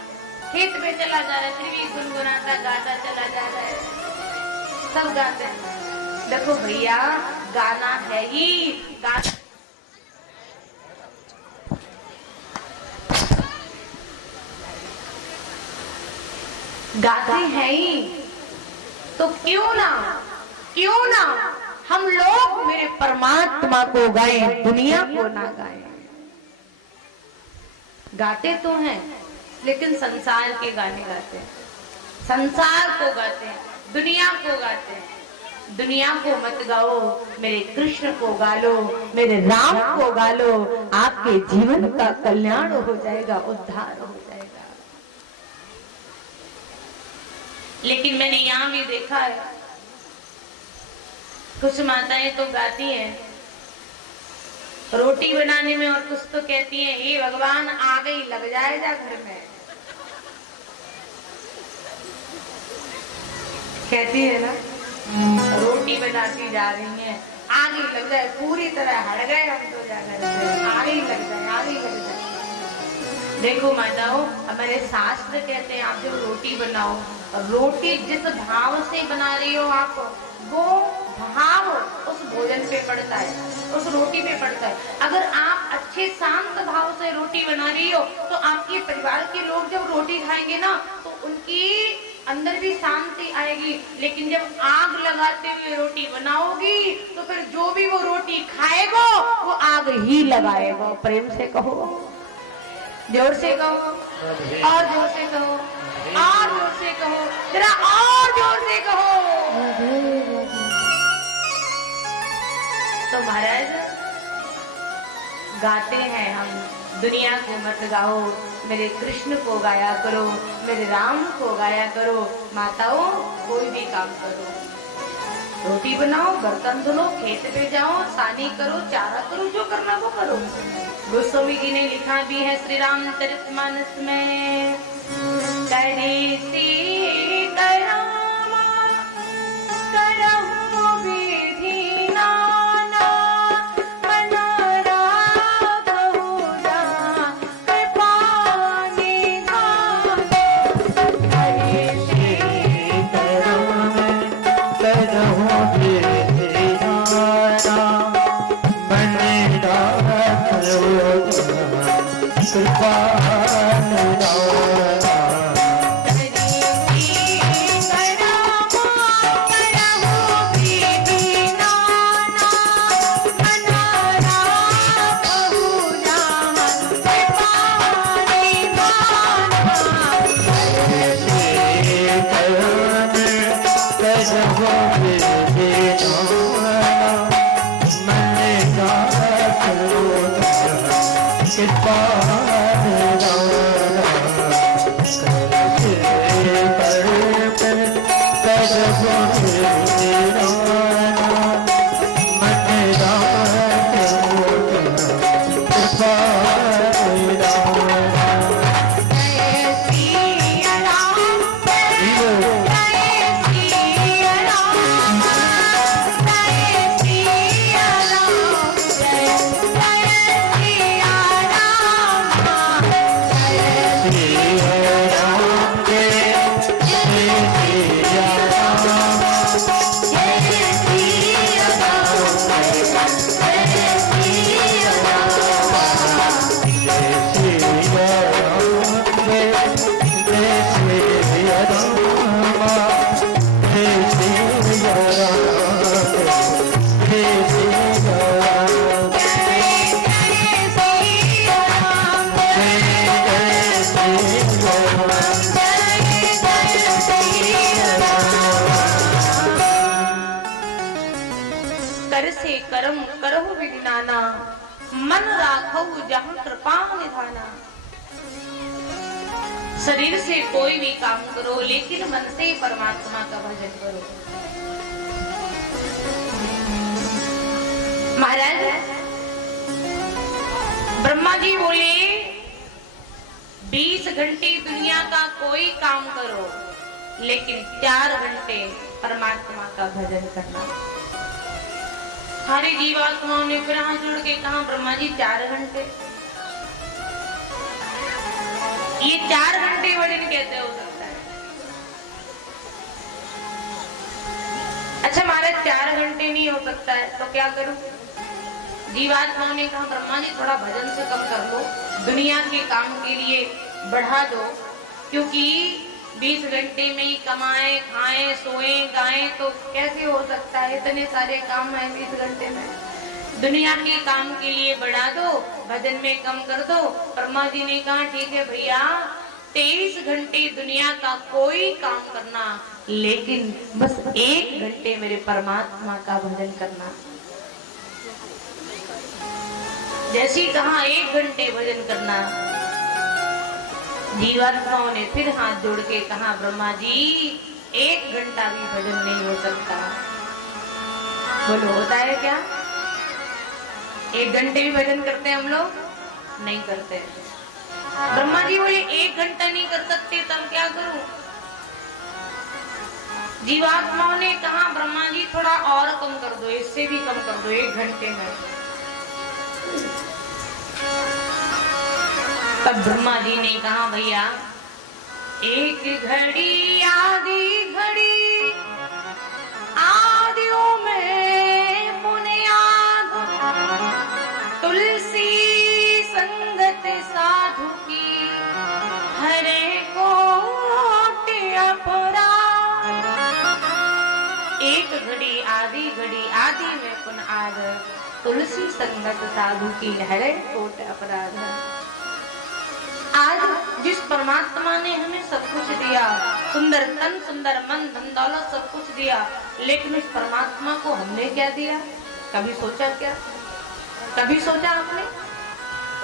खेत में चला जा रहा है फिर भी गुनगुनाता गाता चला जा रहा है, सब गाते हैं। देखो भैया गाना है ही, गाते हैं ही, तो क्यों ना हम लोग मेरे परमात्मा को गाएं, दुनिया को ना गाएं। गाते तो हैं लेकिन संसार के गाने गाते हैं, संसार को गाते हैं, दुनिया को गाते हैं। दुनिया को मत गाओ, मेरे कृष्ण को गा लो, मेरे राम को गा लो, आपके जीवन का कल्याण हो जाएगा, उद्धार हो जाएगा। लेकिन मैंने यहाँ भी देखा है कुछ माताएं तो गाती हैं रोटी बनाने में, और कुछ तो कहती हैं हे भगवान आ गई, लग जाएगा घर में, कहती है ना। रोटी बनाती जा रही है, आगे लग जाए, पूरी तरह हट गए हम तो जाकर, आगे लग जाए, आगे लग जाए। देखो माताओं, हमारे शास्त्र कहते हैं आप जब रोटी बनाओ, रोटी जिस भाव से बना रही हो आप, वो भाव उस भोजन पे पड़ता है, उस रोटी पे पड़ता है। अगर आप अच्छे शांत भाव से रोटी बना रही हो तो आपके परिवार के लोग जब रोटी खाएंगे ना तो उनकी अंदर भी शांति आएगी। लेकिन जब आग लगाते हुए रोटी बनाओगी तो फिर जो भी वो रोटी खाएगा वो आग ही लगाएगा। प्रेम से कहो, जोर से कहो, और जोर से कहो, और जोर से कहो, जरा और जोर से कहो। तो महाराज गाते हैं हम, दुनिया को मत गाओ, मेरे कृष्ण को गाया करो, मेरे राम को गाया करो। माताओं कोई भी काम करो, रोटी बनाओ, बर्तन धो, खेत पे जाओ, सानी करो, चारा करो, जो करना वो करो। गोस्वामी जी ने लिखा भी है श्री रामचरितमानस में, करे सी करामा करहु विधि नाना, कृपा कर से कर्म करहु विज्ञाना, मन राखहु जहाँ कृपा निधाना। शरीर से कोई भी काम करो लेकिन मन से परमात्मा का भजन करो। महाराज ब्रह्मा जी बोले 20 घंटे दुनिया का कोई काम करो लेकिन 4 घंटे परमात्मा का भजन करना। सारे जीवात्माओं ने फिर हाथ जोड़ के कहा ब्रह्मा जी 4 घंटे, ये 4 घंटे भजन कैसे हो सकता है? अच्छा महाराज 4 घंटे नहीं हो सकता है तो क्या करूं? जीवात्माओं ने कहा ब्रह्मा जी थोड़ा भजन से कम कर लो, दुनिया के काम के लिए बढ़ा दो, क्योंकि 20 घंटे में ही कमाए खाएं सोए गाएं तो कैसे हो सकता है? इतने सारे काम है 20 घंटे में, दुनिया के काम के लिए बढ़ा दो, भजन में कम कर दो। ब्रह्मा जी ने कहा ठीक है भैया 23 घंटे दुनिया का कोई काम करना लेकिन बस 1 घंटे मेरे परमात्मा का भजन करना। जैसी कहा 1 घंटे भजन करना, जीवात्माओं ने फिर हाथ जोड़ के कहा ब्रह्मा जी 1 घंटा भी भजन नहीं हो सकता। बोलो होता है क्या? 1 घंटे भी भजन करते हैं हम लोग? नहीं करते। ब्रह्मा जी बोले 1 घंटा नहीं कर सकते तब क्या करूं? जीवात्माओं ने कहा ब्रह्मा जी थोड़ा और कम कर दो, इससे भी कम कर दो 1 घंटे में। तब ब्रह्मा जी ने कहा भैया 1 घड़ी आधी घड़ी आदियों में बुनियाद, तुलसी संगत साधु की हरे कोट अपराध। 1 घड़ी आधी में पुनाद, तुलसी संगत साधु की हरे कोट अपराध। आज जिस परमात्मा ने हमें सब कुछ दिया, सुंदर तन सुंदर मन धन दौलत सब कुछ दिया, लेकिन उस परमात्मा को हमने क्या दिया? कभी सोचा क्या? कभी सोचा आपने?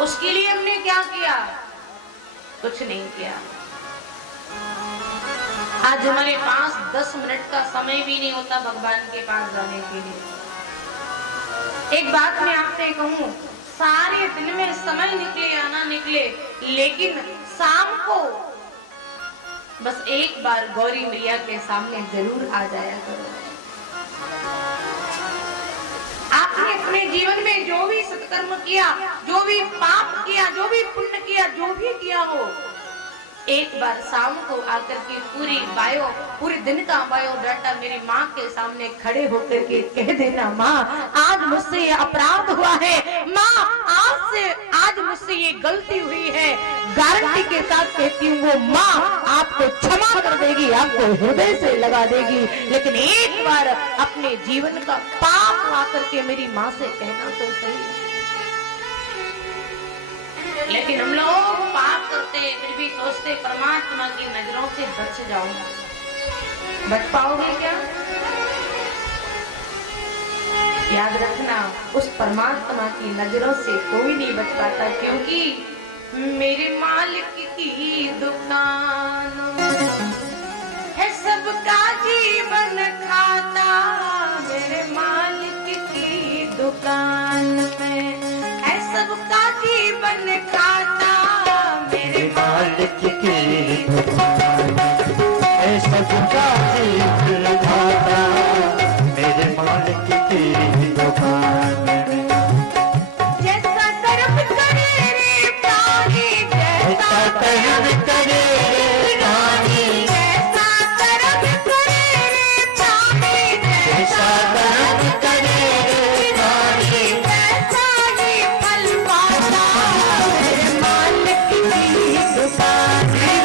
उसके लिए हमने क्या किया? कुछ नहीं किया। आज हमारे पास 10 मिनट का समय भी नहीं होता भगवान के पास जाने के लिए। एक बात मैं आपसे कहूं, सारे दिन में समय निकले या ना निकले, लेकिन शाम को बस एक बार गौरी मैया के सामने जरूर आ जाया करो। आपने अपने जीवन में जो भी सत्कर्म किया, जो भी पाप किया, जो भी पुण्य किया, जो भी किया हो, एक बार शाम को आकर के पूरे दिन का बायोडाटा मेरी माँ के सामने खड़े होकर के कह देना, माँ आज मुझसे ये अपराध हुआ है, माँ आज मुझसे ये गलती हुई है। गारंटी के साथ कहती हूँ वो माँ आपको क्षमा कर देगी, आपको हृदय से लगा देगी। लेकिन एक बार अपने जीवन का पाप आकर के मेरी माँ से कहना तो सही। लेकिन हम लोग पाप करते हैं फिर भी सोचते परमात्मा की नजरों से बच जाऊंगा। बच पाओगे क्या? याद रखना उस परमात्मा की नजरों से कोई नहीं बच पाता, क्योंकि मेरे मालिक की दुकान है सबका जीवन खाता। मेरे मालिक की दुकान में है सबका जीवन खाता। मेरे मालिक की दुकान है सबका जीवन खाता। मेरे मालिक की दुकान जैसा कर्म करे रे प्राणी, जैसा कर्म करे रे प्राणी, जैसा कर्म करे रे प्राणी, जैसा कर्म करे रे प्राणी, वैसा ही फल पाता। मेरे मालिक की दुकान है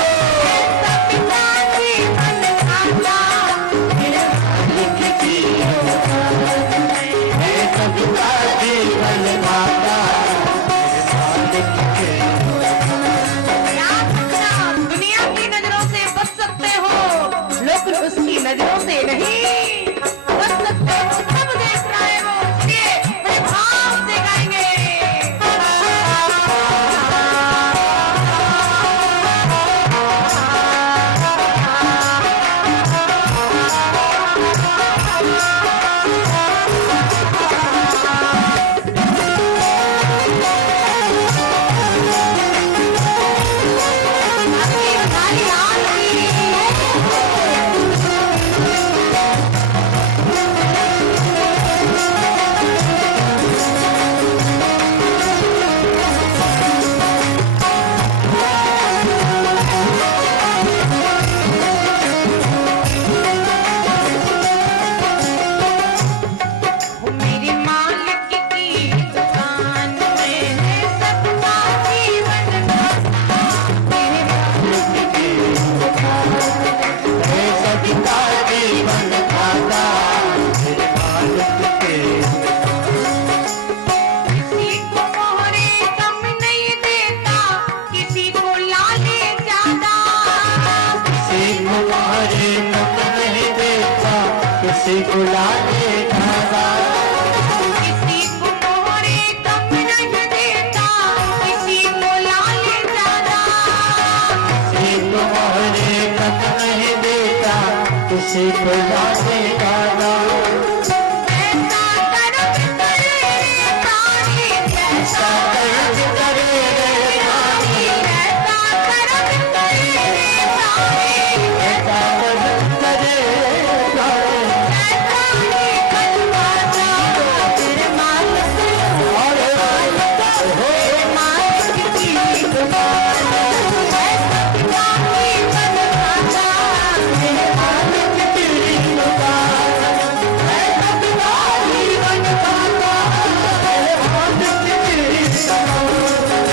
किसी को लाने दादा, किसी को मोहरे कम नहीं देता, किसी को लाले ज्यादा, किसी को मोहरे तक नहीं देता, किसी को लाने दादा। ऐसा कर्म करे रे प्राणी, ऐसा कर्म करे रे प्राणी, ऐसा कर्म करे रे प्राणी, ऐसा कर्म करे रे प्राणी। ऐसा ही करवाता तेरे मालिक से, तेरे मालिक की दुकान, ऐसा क्या ही करवाता तेरे मालिक की दुकान, ऐसा क्या ही करवाता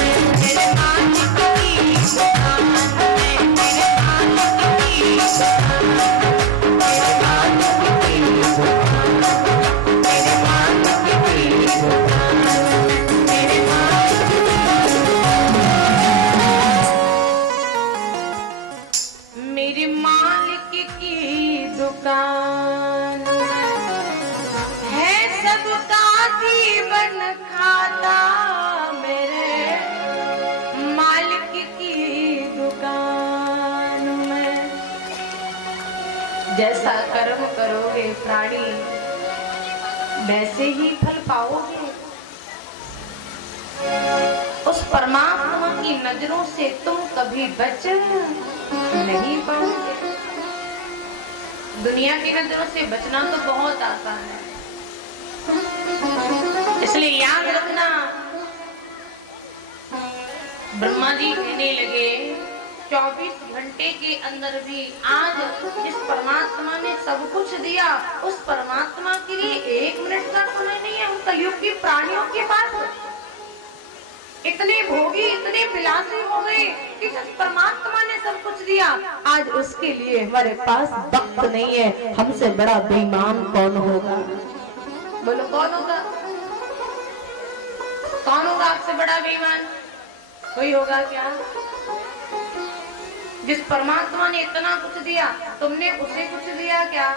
तेरे मालिक की दुकान, तेरे मालिक की दुकान है, तेरे मालिक की दुकान, तेरे मालिक की दुकान, तेरे मालिक की दुकान, तेरे मेरे मालिक की दुकान है, सबका जीवन खाता मेरे मालिक की दुकान में। जैसा कर्म करोगे प्राणी, वैसे ही फल पाओगे। उस परमात्मा की नजरों से तुम कभी बच नहीं पाओगे। दुनिया की नजरों से बचना तो बहुत आसान है, इसलिए याद रखना। ब्रह्मा जी कहने लगे 24 घंटे के अंदर भी आज इस परमात्मा ने सब कुछ दिया, उस परमात्मा के लिए 1 मिनट का समय नहीं है। हम कलयुग की प्राणियों के पास इतने भोगी, इतने विलासी हो गए कि जिस परमात्मा ने सब कुछ दिया, आज उसके लिए हमारे पास वक्त नहीं है। हमसे बड़ा बेईमान कौन होगा? बोलो कौन होगा? कौन होगा आपसे बड़ा बेईमान? कोई होगा क्या? जिस परमात्मा ने इतना कुछ दिया, तुमने उसे कुछ दिया क्या?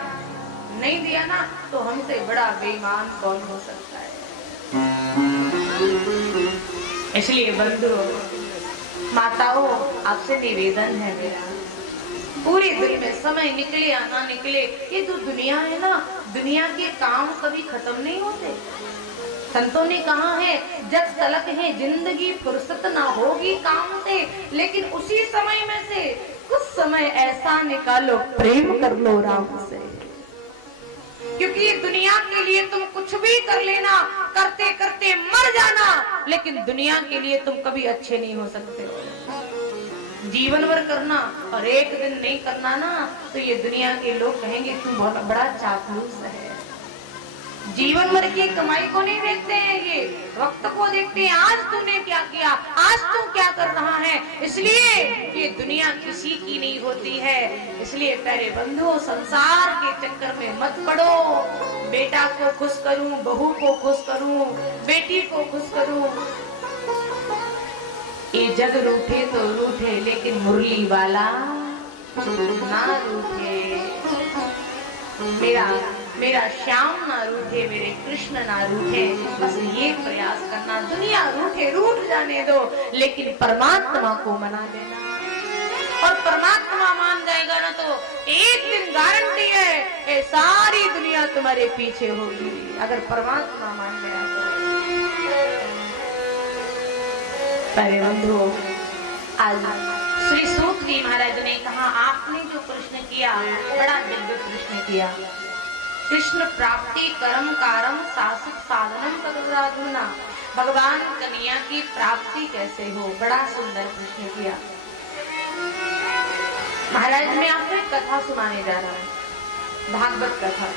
नहीं दिया ना, तो हमसे बड़ा बेईमान कौन हो सकता है? इसलिए बंधु माताओं, आपसे निवेदन है मेरा, पूरे दिन में समय निकले या ना निकले, ये जो दुनिया है ना, दुनिया के काम कभी खत्म नहीं होते। संतों ने कहा है, जब तलक है जिंदगी फुर्सत ना होगी काम से, लेकिन उसी समय में से कुछ समय ऐसा निकालो, प्रेम कर लो राम से। क्योंकि ये दुनिया के लिए तुम कुछ भी कर लेना, करते करते मर जाना, लेकिन दुनिया के लिए तुम कभी अच्छे नहीं हो सकते हो। जीवन भर करना और एक दिन नहीं करना ना, तो ये दुनिया के लोग कहेंगे तू बहुत बड़ा चापलूस है। जीवन भर की कमाई को नहीं देखते हैं, ये वक्त को देखते हैं। आज तूने क्या किया, आज तू क्या कर रहा है। इसलिए ये दुनिया किसी की नहीं होती है। इसलिए प्यारे बंधुओं, संसार के चक्कर में मत पड़ो। बेटा को खुश करूं, बहू को खुश करूं, बेटी को खुश करूं, ये जग रूठे तो रूठे, लेकिन मुरली वाला ना रूठे। मेरा श्याम ना रूठे, मेरे कृष्ण ना रूठे। बस ये प्रयास करना, दुनिया रूठे रूठ जाने दो, लेकिन परमात्मा को मना देना। और परमात्मा मान जाएगा ना, तो एक दिन गारंटी है ये सारी दुनिया तुम्हारे पीछे होगी। अगर परमात्मा मान गया तो। प्यारे बंधुओं, आज श्री सूत जी महाराज ने कहा, आपने जो प्रश्न किया बड़ा दिव्य प्रश्न किया। कृष्ण प्राप्ति कर्म कारम शासित साधनम तदुराधुना, भगवान कन्हैया की प्राप्ति कैसे हो, बड़ा सुंदर प्रश्न किया। महाराज मैं आपको एक कथा सुनाने जा रहा हूँ, भागवत कथा।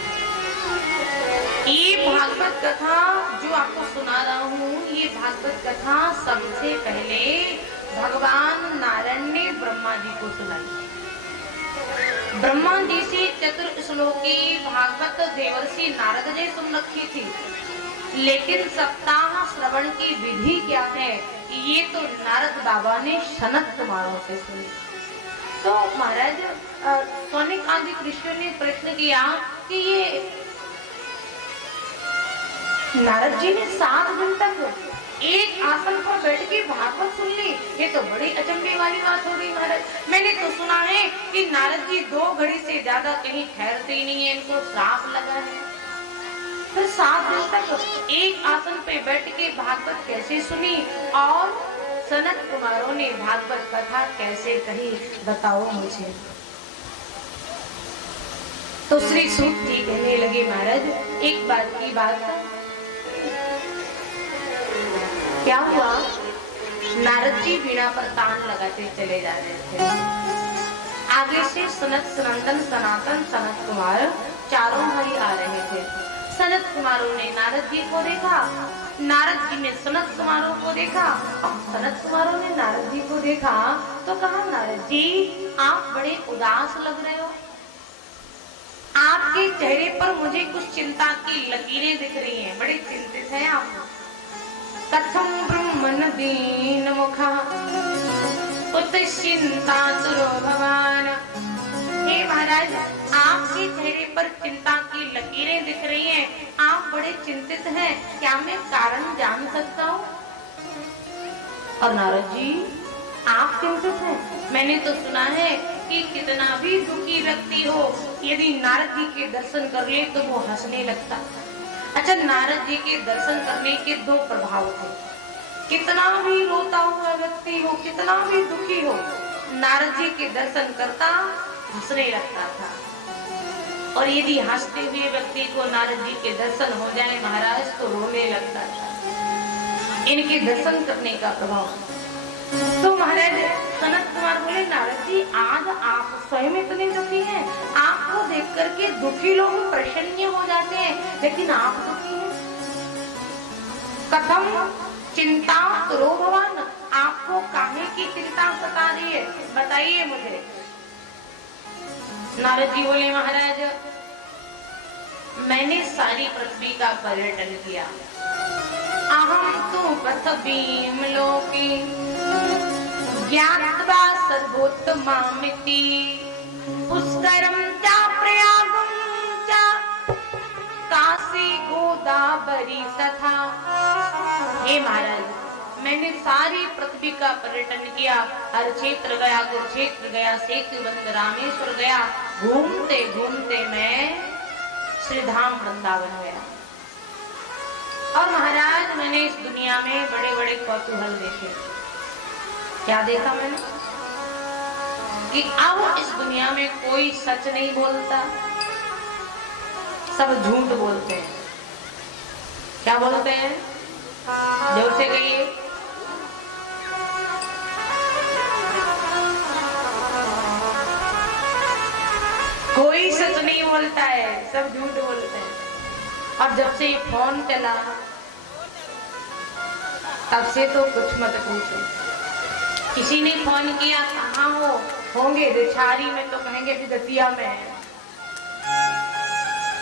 ये भागवत कथा जो आपको सुना रहा हूँ, ये भागवत कथा सबसे पहले भगवान नारायण ने ब्रह्मा जी को सुनाई। ब्रह्मा जी से चतुर्श्लोकी भागवत देवर्षि नारद जी सुन रखी थी, लेकिन सप्ताह श्रवण की विधि क्या है, ये तो नारद बाबा ने सनत कुमारों से सुनी। तो महाराज सोनिकांत ऋषि ने प्रश्न किया कि ये नारद जी ने 7 दिन तक एक आसन पर बैठ के भागवत सुन ली, ये तो बड़ी अचंभे वाली बात हो गई महाराज। मैंने तो सुना है कि नारद जी 2 घड़ी से ज्यादा कहीं ठहरते ही नहीं है, इनको श्राप लगा है। फिर 7 दिन तक एक आसन पे बैठ के भागवत कैसे सुनी और सनत कुमारों ने भागवत कथा कैसे कही, बताओ मुझे। तो श्री सूत जी कहने लगे महाराज, एक बात की बात क्या हुआ, नारद जी वीणा पर तान लगाते चले जा रहे थे। आगे से सनत, सनातन, सनातन, सनत कुमार चारों भाई आ रहे थे। सनत कुमारों ने नारद जी को देखा, नारद जी ने सनत कुमारों को देखा, सनत कुमारों ने नारद जी को देखा तो कहा, नारद जी आप बड़े उदास लग रहे हो, आपके चेहरे पर मुझे कुछ चिंता की लकीरें दिख रही हैं, बड़े चिंतित हैं आप। कथम ब्रह्मन दीन मुखा उत चिंता तुरो भगवान। हे महाराज, आपके चेहरे पर चिंता की लकीरें दिख रही हैं, आप बड़े चिंतित हैं, क्या मैं कारण जान सकता हूँ? और नारद जी आप चिंतित हैं? मैंने तो सुना है कि कितना भी दुखी व्यक्ति हो, यदि नारद जी के दर्शन कर ले तो वो हंसने लगता। अच्छा, नारद जी के दर्शन करने के 2 प्रभाव थे। कितना भी रोता हुआ व्यक्ति हो, कितना भी दुखी हो, नारद जी के दर्शन करता हंसने लगता था। और यदि हंसते हुए व्यक्ति को नारद जी के दर्शन हो जाए महाराज तो रोने लगता था। इनके दर्शन करने का प्रभाव। तो महाराज सनत कुमार बोले, नारद जी आज आप स्वयं इतने दुखी हैं, आपको देख करके दुखी लोग प्रसन्न हो जाते हैं, लेकिन आप दुखी हैं। कथम चिंता तुरो भगवान, आपको काहे की चिंता सता रही है, बताइए मुझे। नारद जी बोले, महाराज मैंने सारी पृथ्वी का पर्यटन किया। अहम तो पृथ्वीम लोके ज्ञात्वा सर्वोत्तमामिति पुष्करम च प्रयागम च काशी गोदावरी तथा। हे महाराज, मैंने सारी पृथ्वी का पर्यटन किया, हर क्षेत्र गया, कुरुक्षेत्र गया, सेतुबंध रामेश्वर गया, घूमते घूमते मैं श्रीधाम वृंदावन गया। और महाराज मैंने इस दुनिया में बड़े बड़े कौतूहल देखे। क्या देखा मैंने कि अब इस दुनिया में कोई सच नहीं बोलता, सब झूठ बोलते हैं। क्या बोलते हैं? जोर से कहिए। कोई सच नहीं बोलता है, सब झूठ बोलते हैं। और जब से ये फोन चला तब से तो कुछ मत पूछो। किसी ने फोन किया, कहाँ होंगे रिछारी में, तो कहेंगे विदतिया में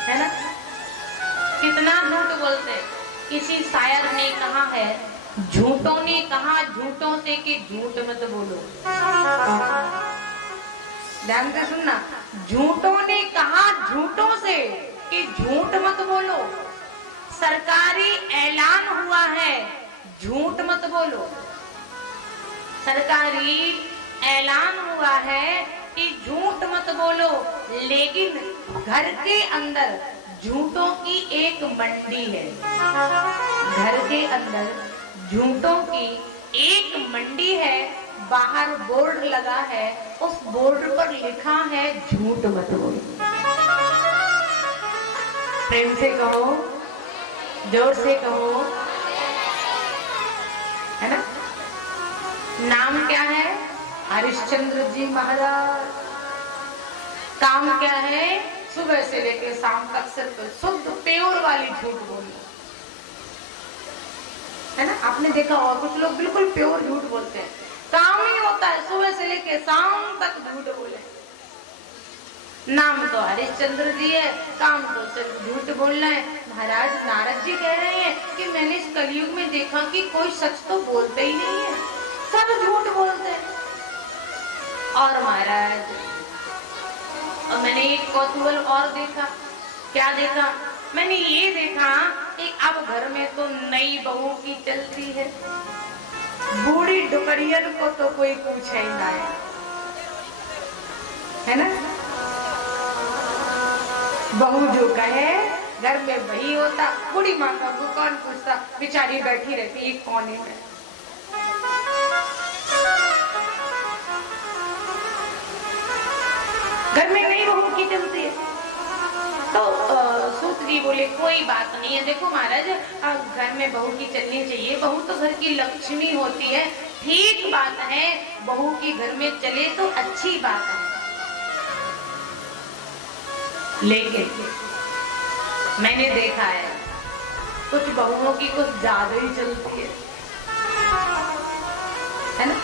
है ना। कितना झूठ बोलते हैं। किसी शायर ने कहा है, झूठों ने कहा झूठों से कि झूठ मत बोलो। ध्यान से सुनना, झूठों ने कहा झूठों से कि झूठ मत बोलो। सरकारी ऐलान हुआ है, झूठ मत बोलो। सरकारी ऐलान हुआ है कि झूठ मत बोलो, लेकिन घर के अंदर झूठों की एक मंडी है। घर के अंदर झूठों की एक मंडी है, बाहर बोर्ड लगा है, उस बोर्ड पर लिखा है झूठ मत बोलो। प्रेम से कहो, जोर से कहो, है ना। नाम क्या है? हरिश्चंद्र जी महाराज। काम क्या है? सुबह से लेकर शाम तक सिर्फ शुद्ध प्योर वाली झूठ बोलना, है ना। आपने देखा होगा कुछ लोग बिल्कुल प्योर झूठ बोलते हैं, काम ही होता है सुबह से लेकर शाम तक झूठ बोले। नाम तो हरिश्चंद्र जी है, काम तो सिर्फ झूठ बोलना है। महाराज नारद जी कह रहे हैं कि मैंने इस कलयुग में देखा कि कोई सच तो बोलते ही नहीं है, सब झूठ बोलते हैं। और महाराज, और मैंने एक कौतूहल और देखा। क्या देखा? मैंने ये देखा कि अब घर में तो नई बहू की चलती है, बूढ़ी डुकरियन को तो कोई पूछे ही ना है ना। बहू जो कहे घर में वही होता, बूढ़ी माँ का वो कौन पूछता, बेचारी बैठी रहती एक कोने में। घर में नई बहू की चलती है तो सूत जी बोले कोई बात नहीं है। देखो महाराज, घर में बहू की चलनी चाहिए, बहू तो घर की लक्ष्मी होती है, ठीक बात है, बहू की घर में चले तो अच्छी बात है। लेकिन मैंने देखा है कुछ बहुओं की कुछ ज्यादा ही चलती है ना,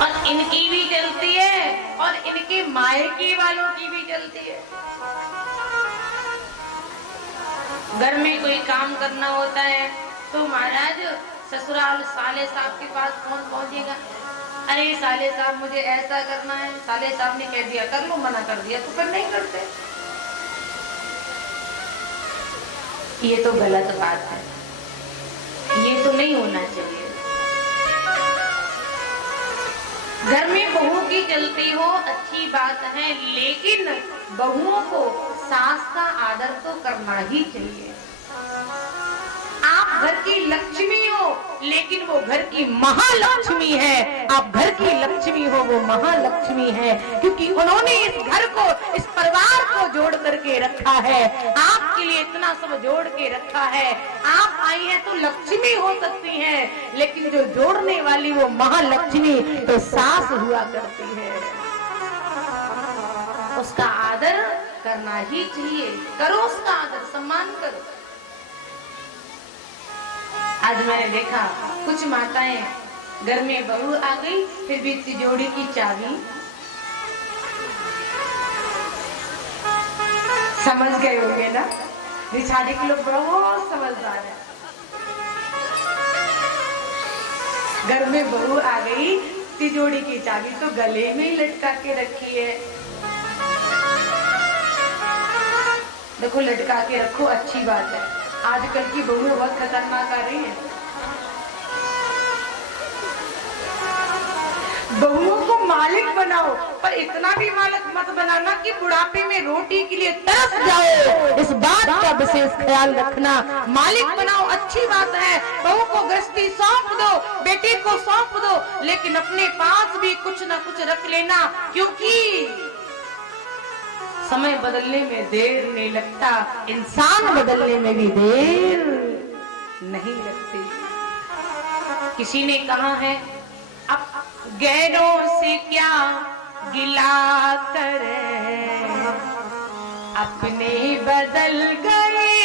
और इनकी भी चलती है और इनके मायके वालों की भी चलती है। घर में कोई काम करना होता है तो महाराज ससुराल साले साहब के पास कौन पहुंचेगा? अरे साले साहब मुझे ऐसा करना है, साले साहब ने कह दिया कर लो, मना कर दिया तो फिर नहीं करते। ये तो गलत बात है, ये तो नहीं होना चाहिए। घर में बहू की चलती हो अच्छी बात है, लेकिन बहुओं को सास का आदर तो करना ही चाहिए। आप घर की लक्ष्मी हो लेकिन वो घर की महालक्ष्मी है। आप घर की लक्ष्मी हो, वो महालक्ष्मी है, क्योंकि उन्होंने इस घर को, इस परिवार को जोड़ करके रखा है। आपके लिए इतना सब जोड़ के रखा है। आप आई हैं तो लक्ष्मी हो सकती हैं, लेकिन जो जोड़ने वाली वो महालक्ष्मी तो सास हुआ करती है। उसका आदर करना ही चाहिए, करो उसका आदर, सम्मान करो। आज मैंने देखा कुछ माताएं घर में बहू आ गई, फिर भी तिजोरी की चाबी समझ गए होंगे ना, रिछाने के लोग बहुत समझदार है। घर में बहू आ गई, तिजोरी की चाबी तो गले में ही लटका के रखी है। देखो लटका के रखो, अच्छी बात है। आजकल की बहू बहुत खतरनाक आ रही है। बहुओं को मालिक बनाओ, पर इतना भी मालिक मत बनाना कि बुढ़ापे में रोटी के लिए तरस जाओ। इस बात का विशेष ख्याल रखना। मालिक बनाओ, अच्छी बात है। बहू को गृहस्थी सौंप दो, बेटे को सौंप दो, लेकिन अपने पास भी कुछ ना कुछ रख लेना, क्योंकि समय बदलने में देर नहीं लगता, इंसान बदलने में भी देर नहीं लगती। किसी ने कहा है अब गैरों से क्या गिला करें, अपने बदल गए,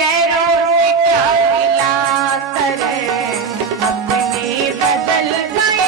गैरों से क्या गिला करें, अपने बदल गए।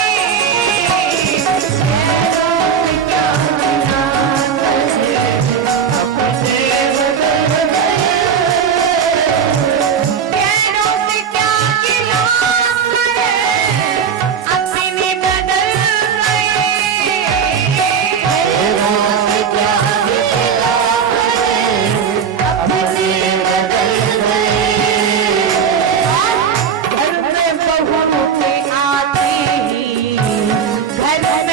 घर में